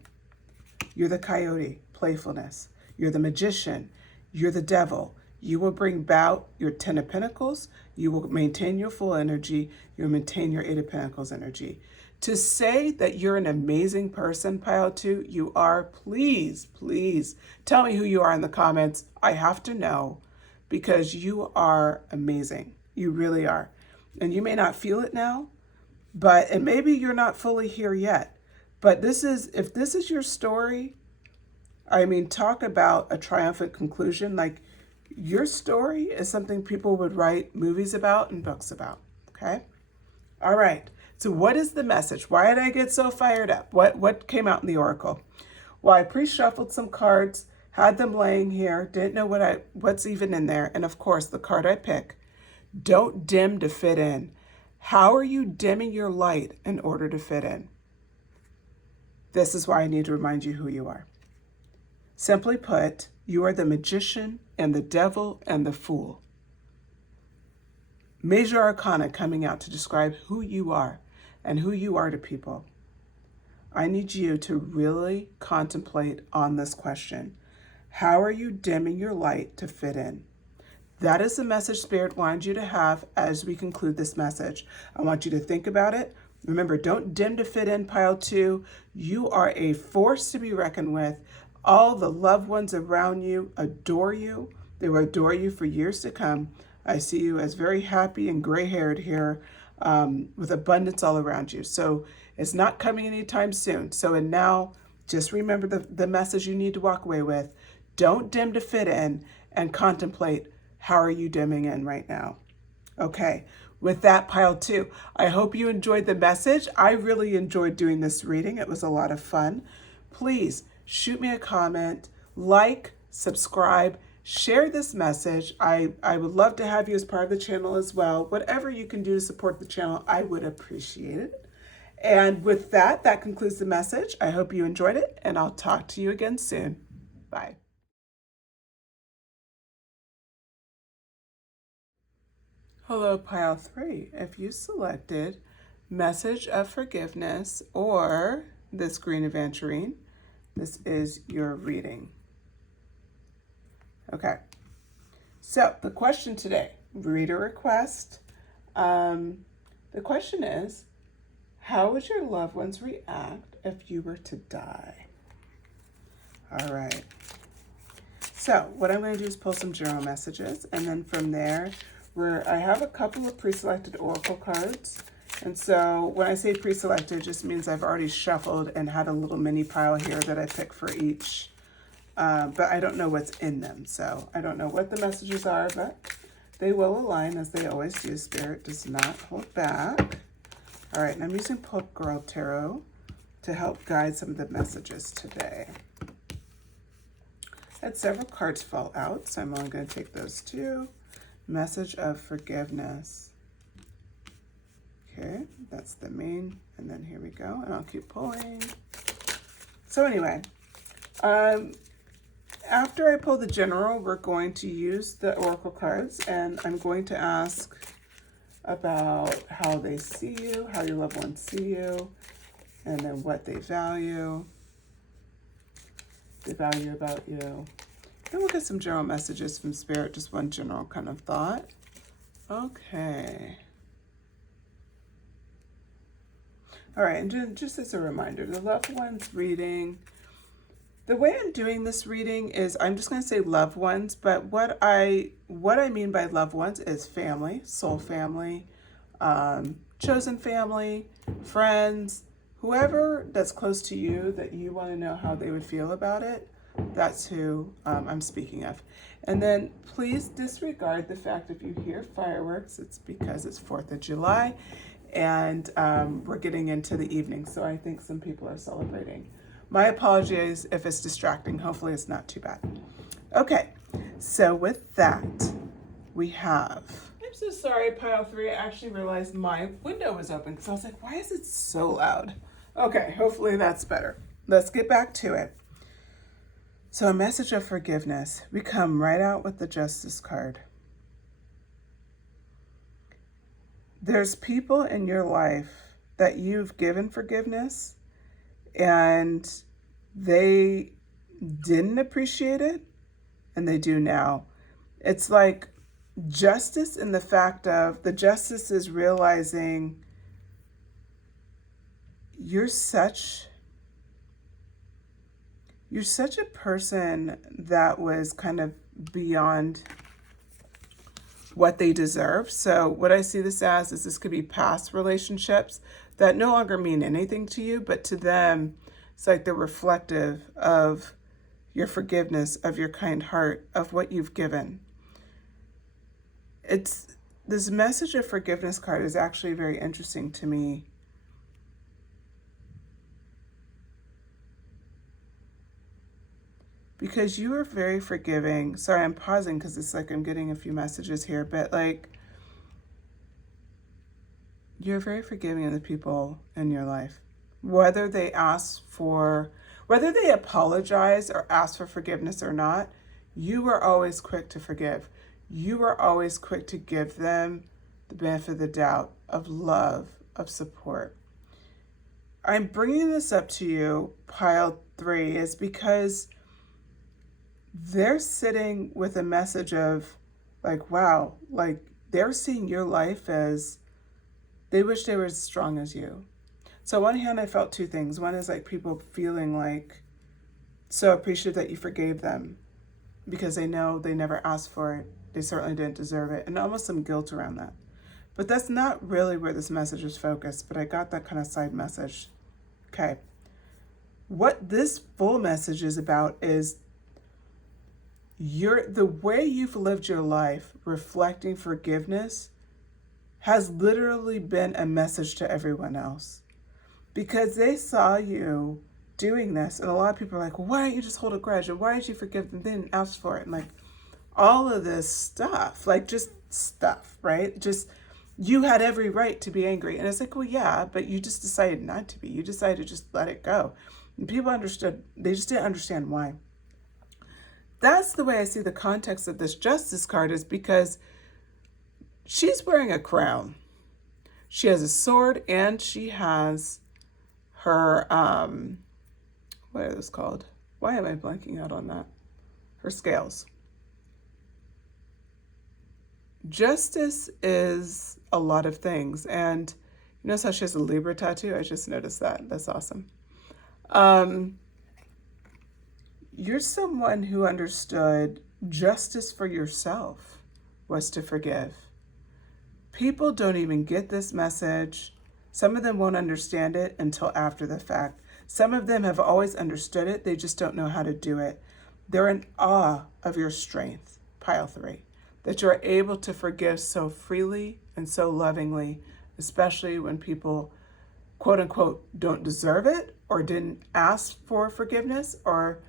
You're the coyote, playfulness. You're the magician. You're the devil. You will bring about your 10 of Pentacles. You will maintain your full energy. You'll maintain your 8 of Pentacles energy. To say that you're an amazing person, pile 2, you are, please, please tell me who you are in the comments. I have to know, because you are amazing. You really are. And you may not feel it now, and maybe you're not fully here yet. But if this is your story, I mean, talk about a triumphant conclusion. Like, your story is something people would write movies about and books about, okay? All right, so what is the message? Why did I get so fired up? What came out in the Oracle? Well, I pre-shuffled some cards, had them laying here, didn't know what's even in there, and of course, the card I pick, don't dim to fit in. How are you dimming your light in order to fit in? This is why I need to remind you who you are. Simply put, you are the magician and the devil and the fool. Major arcana coming out to describe who you are and who you are to people. I need you to really contemplate on this question. How are you dimming your light to fit in? That is the message Spirit wants you to have as we conclude this message. I want you to think about it. Remember, don't dim to fit in, pile 2. You are a force to be reckoned with. All the loved ones around you adore you. They will adore you for years to come. I see you as very happy and gray-haired here, with abundance all around you. So it's not coming anytime soon. So and now, just remember the message you need to walk away with. Don't dim to fit in, and contemplate, how are you dimming in right now? Okay, with that, pile 2, I hope you enjoyed the message. I really enjoyed doing this reading. It was a lot of fun. Please shoot me a comment, like, subscribe, share this message. I would love to have you as part of the channel as well. Whatever you can do to support the channel, I would appreciate it. And with that, that concludes the message. I hope you enjoyed it, and I'll talk to you again soon. Bye. Hello, pile 3. If you selected Message of Forgiveness or this green aventurine, this is your reading. Okay, so the question today, reader request. The question is, how would your loved ones react if you were to die? All right. So what I'm going to do is pull some general messages, and then from there, I have a couple of pre-selected oracle cards. And so when I say pre-selected, it just means I've already shuffled and had a little mini pile here that I pick for each. But I don't know what's in them. So I don't know what the messages are, but they will align as they always do. Spirit does not hold back. All right, and I'm using Pulp Girl Tarot to help guide some of the messages today. I had several cards fall out, so I'm only going to take those 2. Message of Forgiveness. Okay, that's the main, and then here we go, and I'll keep pulling. So anyway, after I pull the general, we're going to use the oracle cards, and I'm going to ask about how they see you, how your loved ones see you, and then what they value about you. Then we'll get some general messages from Spirit, just one general kind of thought. Okay. All right, and just as a reminder, the loved ones reading, the way I'm doing this reading is I'm just going to say loved ones, but what I mean by loved ones is family, soul family, chosen family, friends, whoever that's close to you that you want to know how they would feel about it. That's who I'm speaking of. And then please disregard the fact if you hear fireworks, it's because it's 4th of July and we're getting into the evening. So I think some people are celebrating. My apologies if it's distracting. Hopefully it's not too bad. Okay, so with that, we have, I'm so sorry, pile 3. I actually realized my window was open because I was like, why is it so loud? Okay, hopefully that's better. Let's get back to it. So a message of forgiveness. We come right out with the Justice card. There's people in your life that you've given forgiveness and they didn't appreciate it and they do now. It's like justice in the fact of the justice is realizing you're such a person that was kind of beyond what they deserve. So what I see this as is this could be past relationships that no longer mean anything to you, but to them, it's like they're reflective of your forgiveness, of your kind heart, of what you've given. It's this message of forgiveness card is actually very interesting to me. Because you are very forgiving. Sorry, I'm pausing because it's like I'm getting a few messages here, but like you're very forgiving of the people in your life. Whether they apologize or ask for forgiveness or not, you are always quick to forgive. You are always quick to give them the benefit of the doubt, of love, of support. I'm bringing this up to you, pile 3, is because they're sitting with a message of like, wow, like they're seeing your life as they wish they were as strong as you. So on one hand, I felt 2 things. One is like people feeling like so appreciative that you forgave them because they know they never asked for it. They certainly didn't deserve it, and almost some guilt around that. But that's not really where this message is focused, but I got that kind of side message. Okay. What this full message is about is the way you've lived your life reflecting forgiveness has literally been a message to everyone else because they saw you doing this. And a lot of people are like, well, why don't you just hold a grudge? And why did you forgive them? They didn't ask for it. And like all of this stuff, like just stuff, right? Just you had every right to be angry. And it's like, well, yeah, but you just decided not to be. You decided to just let it go. And people understood. They just didn't understand why. That's the way I see the context of this justice card is because she's wearing a crown. She has a sword and she has her, what are those called? Why am I blanking out on that? Her scales. Justice is a lot of things. And you notice how she has a Libra tattoo? I just noticed that. That's awesome. You're someone who understood justice for yourself was to forgive. People don't even get this message. Some of them won't understand it until after the fact. Some of them have always understood it. They just don't know how to do it. They're in awe of your strength, pile 3, that you're able to forgive so freely and so lovingly, especially when people, quote unquote, don't deserve it or didn't ask for forgiveness or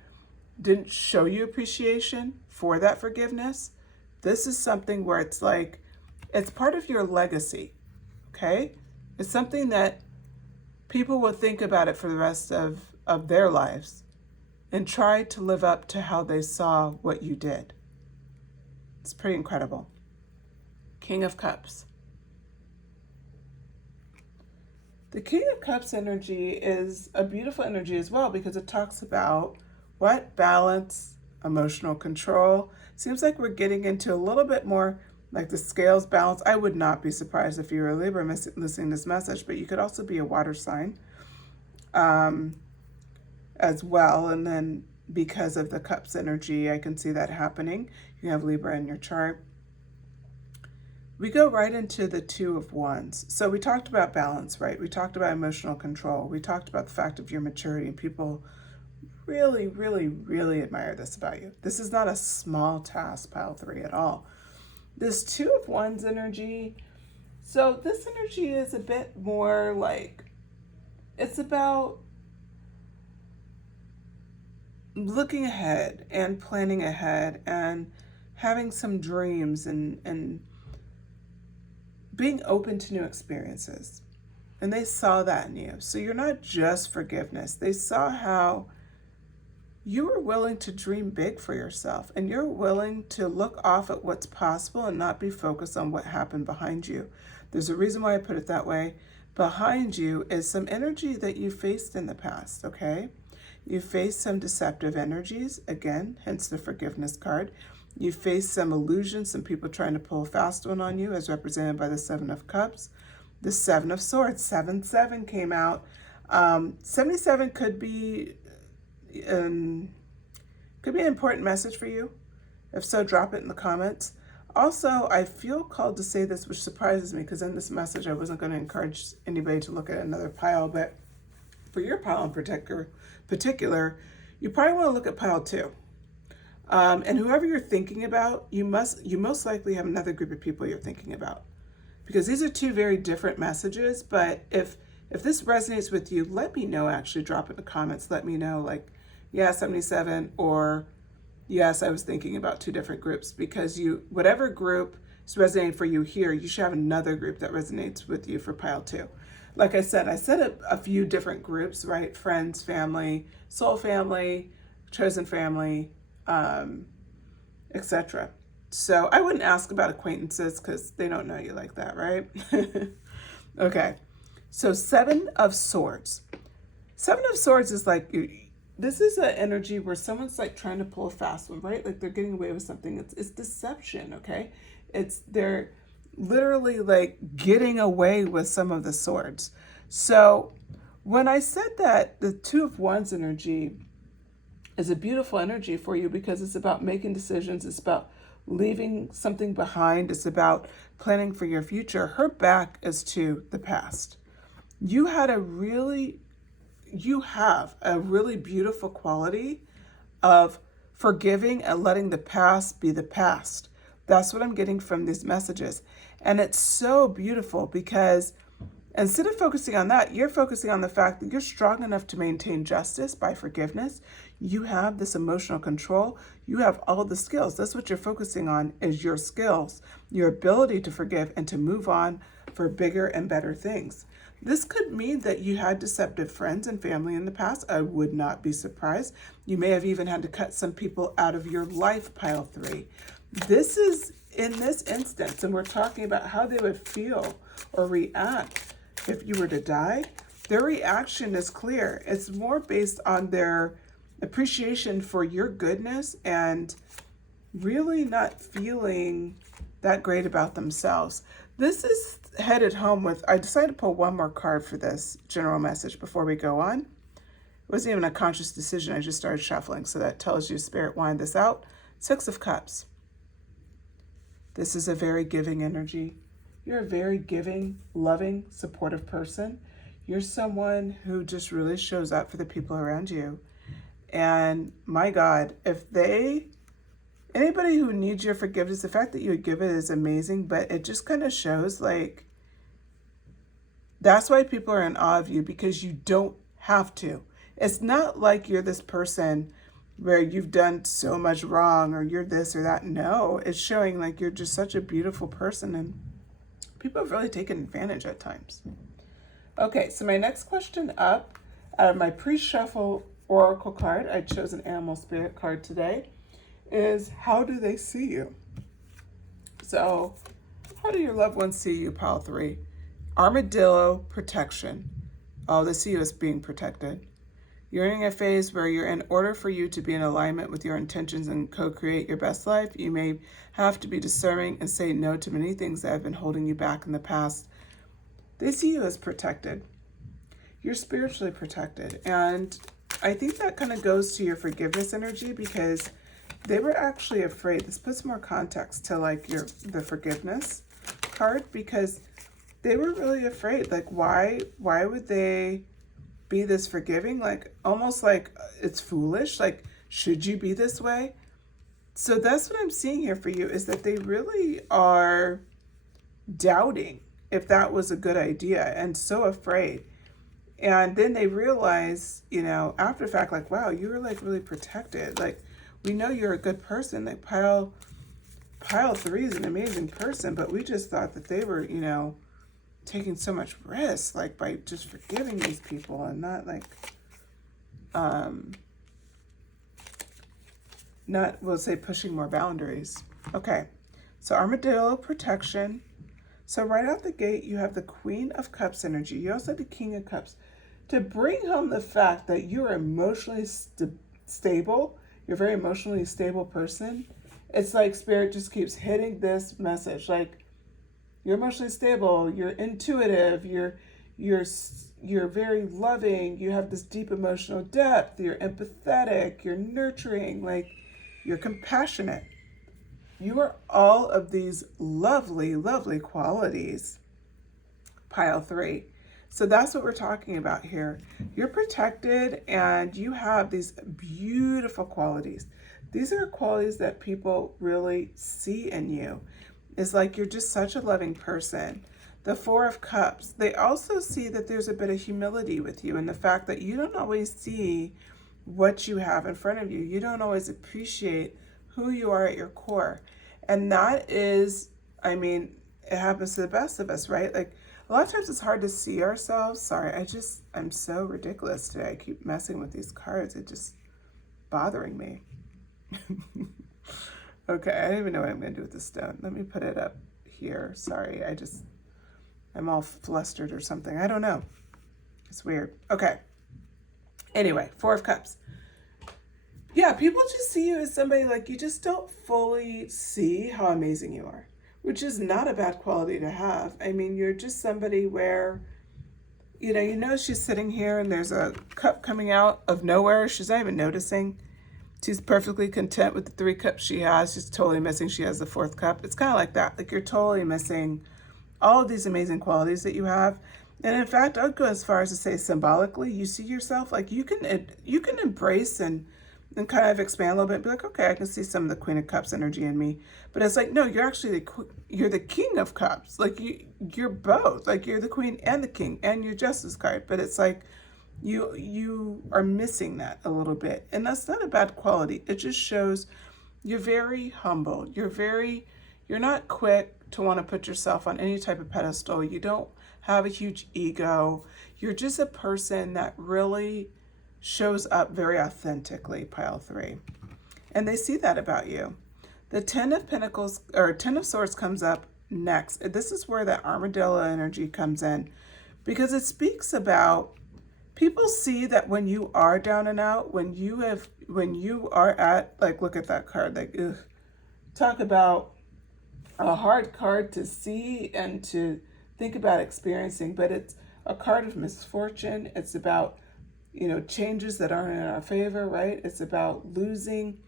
didn't show you appreciation for that forgiveness. This is something where it's like, it's part of your legacy, okay? It's something that people will think about it for the rest of their lives and try to live up to how they saw what you did. It's pretty incredible. King of Cups. The King of Cups energy is a beautiful energy as well because it talks about what? Balance, emotional control. Seems like we're getting into a little bit more like the scales balance. I would not be surprised if you were a Libra listening to this message, but you could also be a water sign as well. And then because of the Cups energy, I can see that happening. You have Libra in your chart. We go right into the 2 of Wands. So we talked about balance, right? We talked about emotional control. We talked about the fact of your maturity, and people really, really, really admire this about you. This is not a small task, pile 3, at all. This 2 of Wands energy, so this energy is a bit more like, it's about looking ahead and planning ahead and having some dreams and being open to new experiences. And they saw that in you. So you're not just forgiveness. They saw how you were willing to dream big for yourself and you're willing to look off at what's possible and not be focused on what happened behind you. There's a reason why I put it that way. Behind you is some energy that you faced in the past, okay? You faced some deceptive energies, again, hence the forgiveness card. You faced some illusions, some people trying to pull a fast one on you, as represented by the Seven of Cups. The Seven of Swords, 7-7 came out. 77 could be an important message for you. If so, drop it in the comments. Also, I feel called to say this, which surprises me, because in this message I wasn't going to encourage anybody to look at another pile, but for your pile in particular, you probably want to look at pile 2. And whoever you're thinking about, you most likely have another group of people you're thinking about, because these are 2 very different messages. But if this resonates with you, let me know. Actually, drop it in the comments. Let me know, like, yeah, 77, or yes, I was thinking about 2 different groups, because whatever group is resonating for you here, you should have another group that resonates with you for pile 2. Like I said a few different groups, right? Friends, family, soul family, chosen family, etc. So I wouldn't ask about acquaintances, because they don't know you like that, right? Okay. So 7 of Swords. 7 of Swords is like, this is an energy where someone's like trying to pull a fast one, right? Like they're getting away with something. It's deception, okay? They're literally like getting away with some of the swords. So when I said that the 2 of Wands energy is a beautiful energy for you, because it's about making decisions, it's about leaving something behind, it's about planning for your future, her back is to the past. You have a really beautiful quality of forgiving and letting the past be the past. That's what I'm getting from these messages. And it's so beautiful, because instead of focusing on that, you're focusing on the fact that you're strong enough to maintain justice by forgiveness. You have this emotional control. You have all the skills. That's what you're focusing on, is your skills, your ability to forgive and to move on for bigger and better things. This could mean that you had deceptive friends and family in the past. I would not be surprised. You may have even had to cut some people out of your life, pile 3. This is, in this instance, and we're talking about how they would feel or react if you were to die. Their reaction is clear. It's more based on their appreciation for your goodness and really not feeling that great about themselves. This is headed home with, I decided to pull one more card for this general message before we go on. It wasn't even a conscious decision. I just started shuffling. So that tells you Spirit wanted this out. 6 of Cups. This is a very giving energy. You're a very giving, loving, supportive person. You're someone who just really shows up for the people around you. And my God, anybody who needs your forgiveness, the fact that you would give it is amazing, but it just kind of shows, like, that's why people are in awe of you, because you don't have to. It's not like you're this person where you've done so much wrong or you're this or that. No, it's showing like you're just such a beautiful person, and people have really taken advantage at times. Okay, so my next question up, out of my pre-shuffle oracle card, I chose an animal spirit card today, is how do they see you? So how do your loved ones see you, pile 3? Armadillo, protection. Oh, they see you as being protected. You're in a phase where you're, in order for you to be in alignment with your intentions and co-create your best life, you may have to be discerning and say no to many things that have been holding you back in the past. They see you as protected. You're spiritually protected. And I think that kind of goes to your forgiveness energy, because they were actually afraid. This puts more context to like the forgiveness card, because they were really afraid. Like, why would they be this forgiving? Like, almost like it's foolish. Like, should you be this way? So that's what I'm seeing here for you, is that they really are doubting if that was a good idea and so afraid. And then they realize, after the fact, like, wow, you were like really protected. Like, we know you're a good person. Like, pile 3 is an amazing person, but we just thought that they were, taking so much risk, like, by just forgiving these people and not like, we'll say, pushing more boundaries. Okay, so armadillo, protection. So right out the gate, you have the Queen of Cups energy. You also have the King of Cups. To bring home the fact that you're emotionally stable, you're a very emotionally stable person, it's like Spirit just keeps hitting this message. Like, you're emotionally stable, you're intuitive, you're very loving, you have this deep emotional depth, you're empathetic, you're nurturing, like, you're compassionate. You are all of these lovely, lovely qualities, pile 3. So that's what we're talking about here. You're protected and you have these beautiful qualities. These are qualities that people really see in you. It's like you're just such a loving person. The 4 of Cups, they also see that there's a bit of humility with you and the fact that you don't always see what you have in front of you. You don't always appreciate who you are at your core. And that is, I mean, it happens to the best of us, right? Like, a lot of times it's hard to see ourselves. Sorry, I'm so ridiculous today. I keep messing with these cards. It's just bothering me. Okay, I don't even know what I'm going to do with this stone. Let me put it up here. Sorry, I'm all flustered or something. I don't know. It's weird. Okay. Anyway, 4 of Cups. Yeah, people just see you as somebody like you just don't fully see how amazing you are, which is not a bad quality to have. I mean, you're just somebody where, you know she's sitting here and there's a cup coming out of nowhere. She's not even noticing. She's perfectly content with the 3 cups she has. She's totally missing she has the 4th cup. It's kind of like that. Like, you're totally missing all of these amazing qualities that you have. And in fact, I'd go as far as to say symbolically, you see yourself like you can embrace and kind of expand a little bit and be like, okay, I can see some of the Queen of Cups energy in me. But it's like, no, you're actually you're the King of Cups. Like, you're both. Like, you're the Queen and the King and your Justice card. But it's like you are missing that a little bit. And that's not a bad quality. It just shows you're very humble. You're not quick to want to put yourself on any type of pedestal. You don't have a huge ego. You're just a person that really shows up very authentically, pile 3. And they see that about you. The 10 of Pentacles, or 10 of Swords comes up next. This is where that armadillo energy comes in, because it speaks about people see that when you are down and out, when you are at, like, look at that card, like, ugh. Talk about a hard card to see and to think about experiencing, but it's a card of misfortune. It's about, changes that aren't in our favor, right? It's about losing.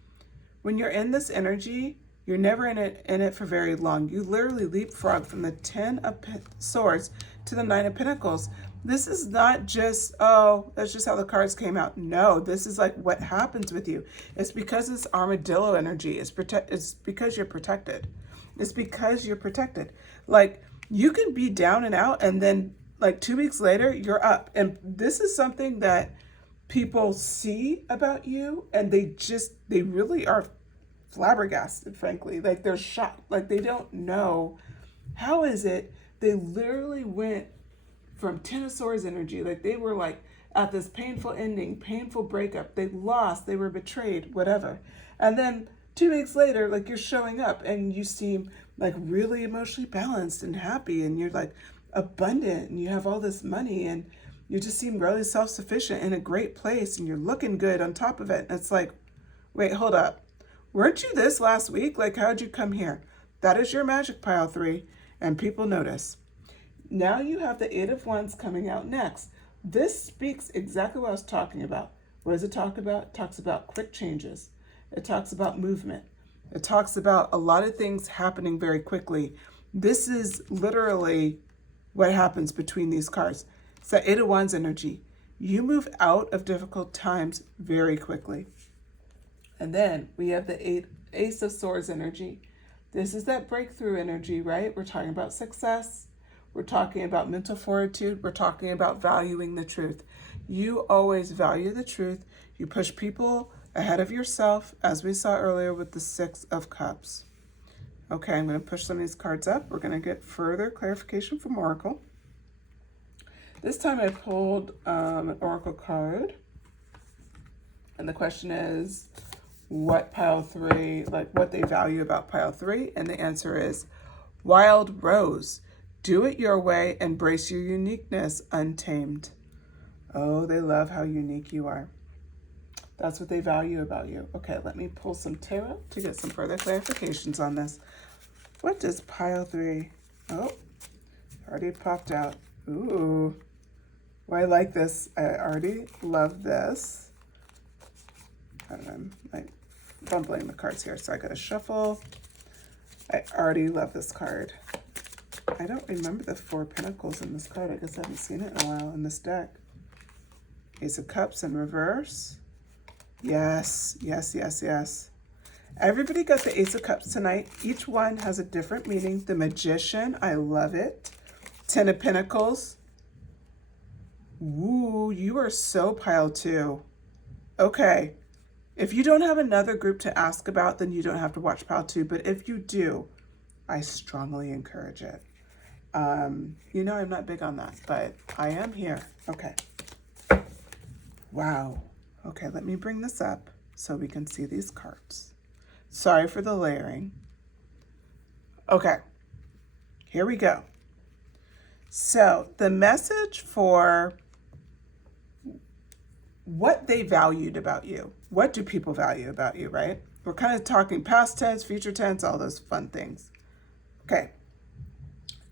When you're in this energy, you're never in it for very long. You literally leapfrog from the 10 of Swords to the 9 of Pentacles. This is not just, oh, that's just how the cards came out. No, this is like what happens with you. It's because it's armadillo energy. It's because you're protected. It's because you're protected. Like, you can be down and out and then like 2 weeks later, you're up. And this is something that people see about you and they really are flabbergasted, frankly. Like, they're shocked. Like, they don't know, how is it they literally went from 10 of Swords energy, like they were like at this painful ending, painful breakup, they lost, they were betrayed, whatever. And then 2 weeks later, like, you're showing up and you seem like really emotionally balanced and happy and you're like abundant and you have all this money and you just seem really self-sufficient in a great place and you're looking good on top of it. And it's like, wait, hold up. Weren't you this last week? Like, how'd you come here? That is your magic, pile 3, and people notice. Now you have the 8 of Wands coming out next. This speaks exactly what I was talking about. What does it talk about? It talks about quick changes. It talks about movement. It talks about a lot of things happening very quickly. This is literally what happens between these cards. It's the 8 of Wands energy. You move out of difficult times very quickly. And then we have the Ace of Swords energy. This is that breakthrough energy, right? We're talking about success. We're talking about mental fortitude. We're talking about valuing the truth. You always value the truth. You push people ahead of yourself, as we saw earlier with the 6 of Cups. Okay, I'm going to push some of these cards up. We're going to get further clarification from Oracle. This time I pulled an Oracle card. And the question is, what pile 3, like what they value about pile 3? And the answer is Wild Rose. Do it your way. Embrace your uniqueness, untamed. Oh, they love how unique you are. That's what they value about you. Okay, let me pull some tarot to get some further clarifications on this. What does pile 3? Oh, already popped out. Ooh. Well, I like this. I already love this. I'm like fumbling the cards here, so I gotta shuffle. I already love this card. I don't remember the 4 Pentacles in this card. I guess I haven't seen it in a while in this deck. Ace of Cups in reverse. Yes, yes, yes, yes. Everybody got the Ace of Cups tonight. Each one has a different meaning. The Magician, I love it. 10 of Pentacles. Ooh, you are so pile 2. Okay. If you don't have another group to ask about, then you don't have to watch pile 2. But if you do, I strongly encourage it. You know, I'm not big on that, but I am here. Okay. Wow. Okay, let me bring this up so we can see these cards. Sorry for the layering. Okay, here we go. So the message for what they valued about you. What do people value about you, right? We're kind of talking past tense, future tense, all those fun things. Okay.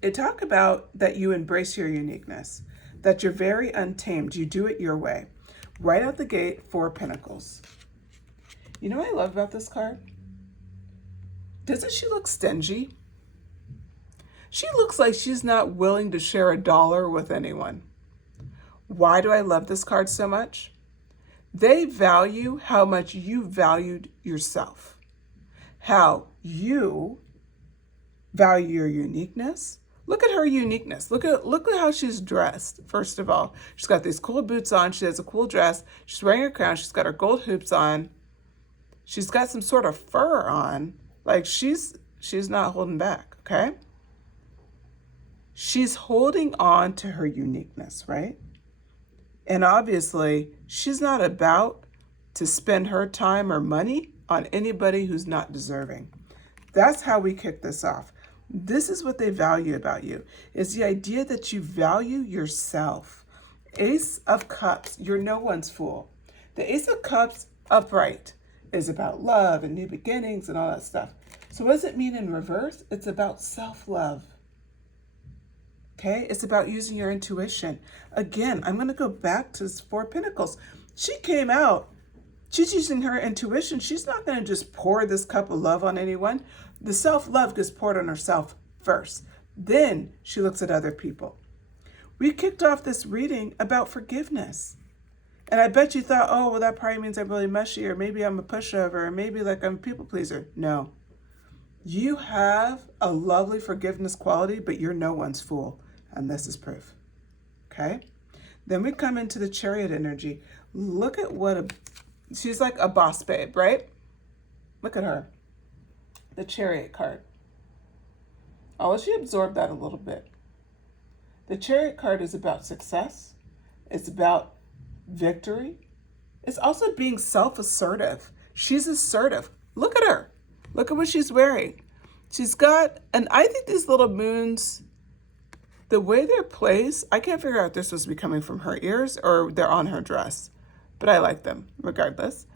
It talk about that you embrace your uniqueness, that you're very untamed. You do it your way. Right out the gate, 4 Pentacles. You know what I love about this card? Doesn't she look stingy? She looks like she's not willing to share a dollar with anyone. Why do I love this card so much? They value how much you valued yourself. How you value your uniqueness. Look at her uniqueness. Look at how she's dressed. First of all, she's got these cool boots on. She has a cool dress. She's wearing her crown. She's got her gold hoops on. She's got some sort of fur on. Like she's not holding back, okay? She's holding on to her uniqueness, right? And obviously, she's not about to spend her time or money on anybody who's not deserving. That's how we kick this off. This is what they value about you, is the idea that you value yourself. Ace of Cups, you're no one's fool. The Ace of Cups upright is about love and new beginnings and all that stuff. So what does it mean in reverse? It's about self-love. Okay, it's about using your intuition. Again, I'm going to go back to 4 Pentacles. She came out. She's using her intuition. She's not going to just pour this cup of love on anyone. The self-love gets poured on herself first. Then she looks at other people. We kicked off this reading about forgiveness. And I bet you thought, oh, well, that probably means I'm really mushy, or maybe I'm a pushover, or maybe like I'm a people pleaser. No. You have a lovely forgiveness quality, but you're no one's fool. And this is proof. Okay? Then we come into the Chariot energy. Look at she's like a boss babe, right? Look at her. The Chariot card. I'll let you absorb that a little bit. The Chariot card is about success. It's about victory. It's also being self-assertive. She's assertive. Look at her. Look at what she's wearing. She's got, and I think these little moons, the way they're placed, I can't figure out if they're supposed to be coming from her ears or they're on her dress, but I like them regardless.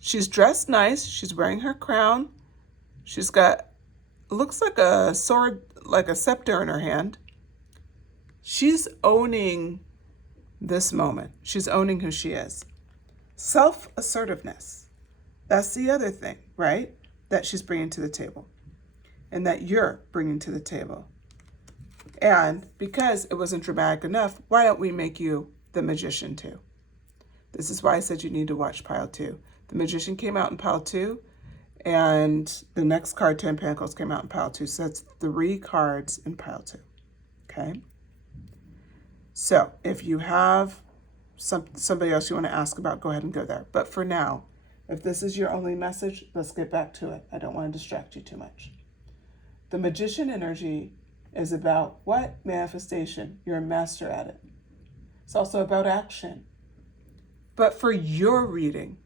She's dressed nice. She's wearing her crown. She's got, looks like a sword, like a scepter in her hand. She's owning this moment. She's owning who she is. Self-assertiveness. That's the other thing, right? That she's bringing to the table and that you're bringing to the table. And because it wasn't dramatic enough, why don't we make you the Magician too? This is why I said you need to watch pile 2. The Magician came out in pile 2, and the next card, 10 Pentacles, came out in pile 2. So that's 3 cards in pile 2. Okay? So if you have somebody else you want to ask about, go ahead and go there. But for now, if this is your only message, let's get back to it. I don't want to distract you too much. The Magician energy is about what? Manifestation. You're a master at it. It's also about action. But for your reading,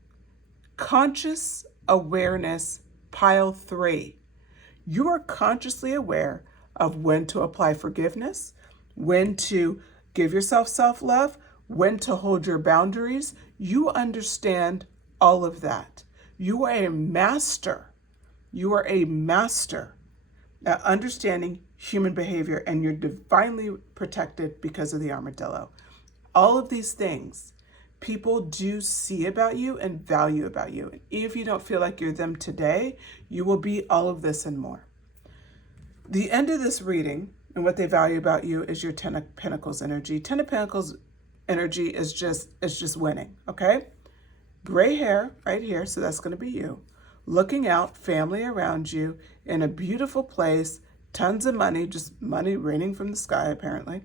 conscious awareness, pile 3. You are consciously aware of when to apply forgiveness, when to give yourself self-love, when to hold your boundaries. You understand all of that. You are a master. You are a master at understanding human behavior, and you're divinely protected because of the armadillo. All of these things people do see about you and value about you. And if you don't feel like you're them today, you will be all of this and more. The end of this reading and what they value about you is your Ten of Pentacles energy. Ten of Pentacles energy is just winning, okay? Gray hair right here, so that's going to be you. Looking out, family around you, in a beautiful place, tons of money, just money raining from the sky apparently.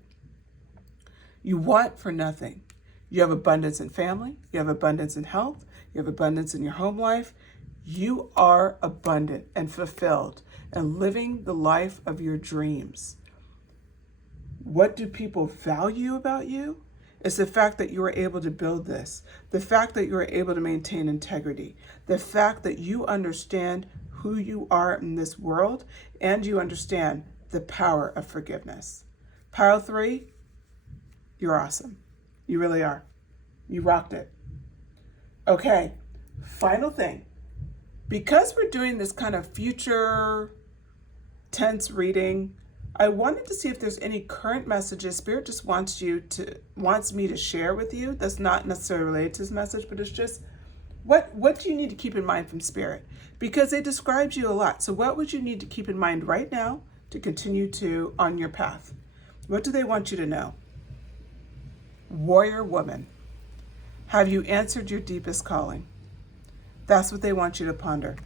You want for nothing. You have abundance in family, you have abundance in health, you have abundance in your home life. You are abundant and fulfilled and living the life of your dreams. What do people value about you? It's the fact that you were able to build this, the fact that you were able to maintain integrity, the fact that you understand who you are in this world, and you understand the power of forgiveness. Pile 3, you're awesome. You really are. You rocked it. Okay, final thing. Because we're doing this kind of future tense reading, I wanted to see if there's any current messages Spirit just wants me to share with you. That's not necessarily related to this message, but it's just what do you need to keep in mind from Spirit? Because it describes you a lot. So what would you need to keep in mind right now to continue to on your path? What do they want you to know? Warrior woman, have you answered your deepest calling? That's what they want you to ponder.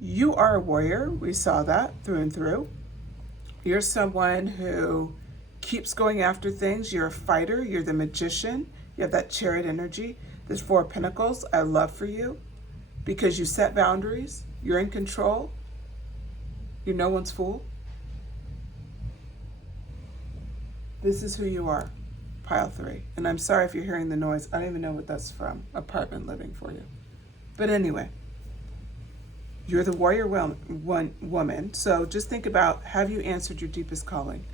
You are a warrior. We saw that through and through. You're someone who keeps going after things. You're a fighter. You're the magician. You have that Chariot energy. There's 4 of Pentacles. I love for you because you set boundaries. You're in control. You're no one's fool. This is who you are. Pile 3. And I'm sorry if you're hearing the noise. I don't even know what that's from. Apartment living for you. But anyway, you're the warrior woman. So just think about, have you answered your deepest calling?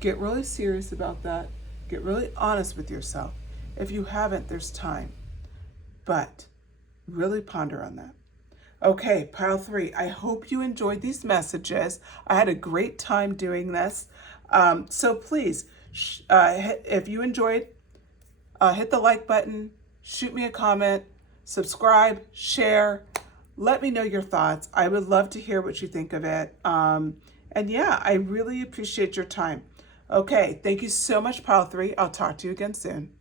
Get really serious about that. Get really honest with yourself. If you haven't, there's time. But really ponder on that. Okay, pile 3. I hope you enjoyed these messages. I had a great time doing this. So please, if you enjoyed, hit the like button, shoot me a comment, subscribe, share. Let me know your thoughts. I would love to hear what you think of it. And yeah, I really appreciate your time. Okay, thank you so much, Pile 3. I'll talk to you again soon.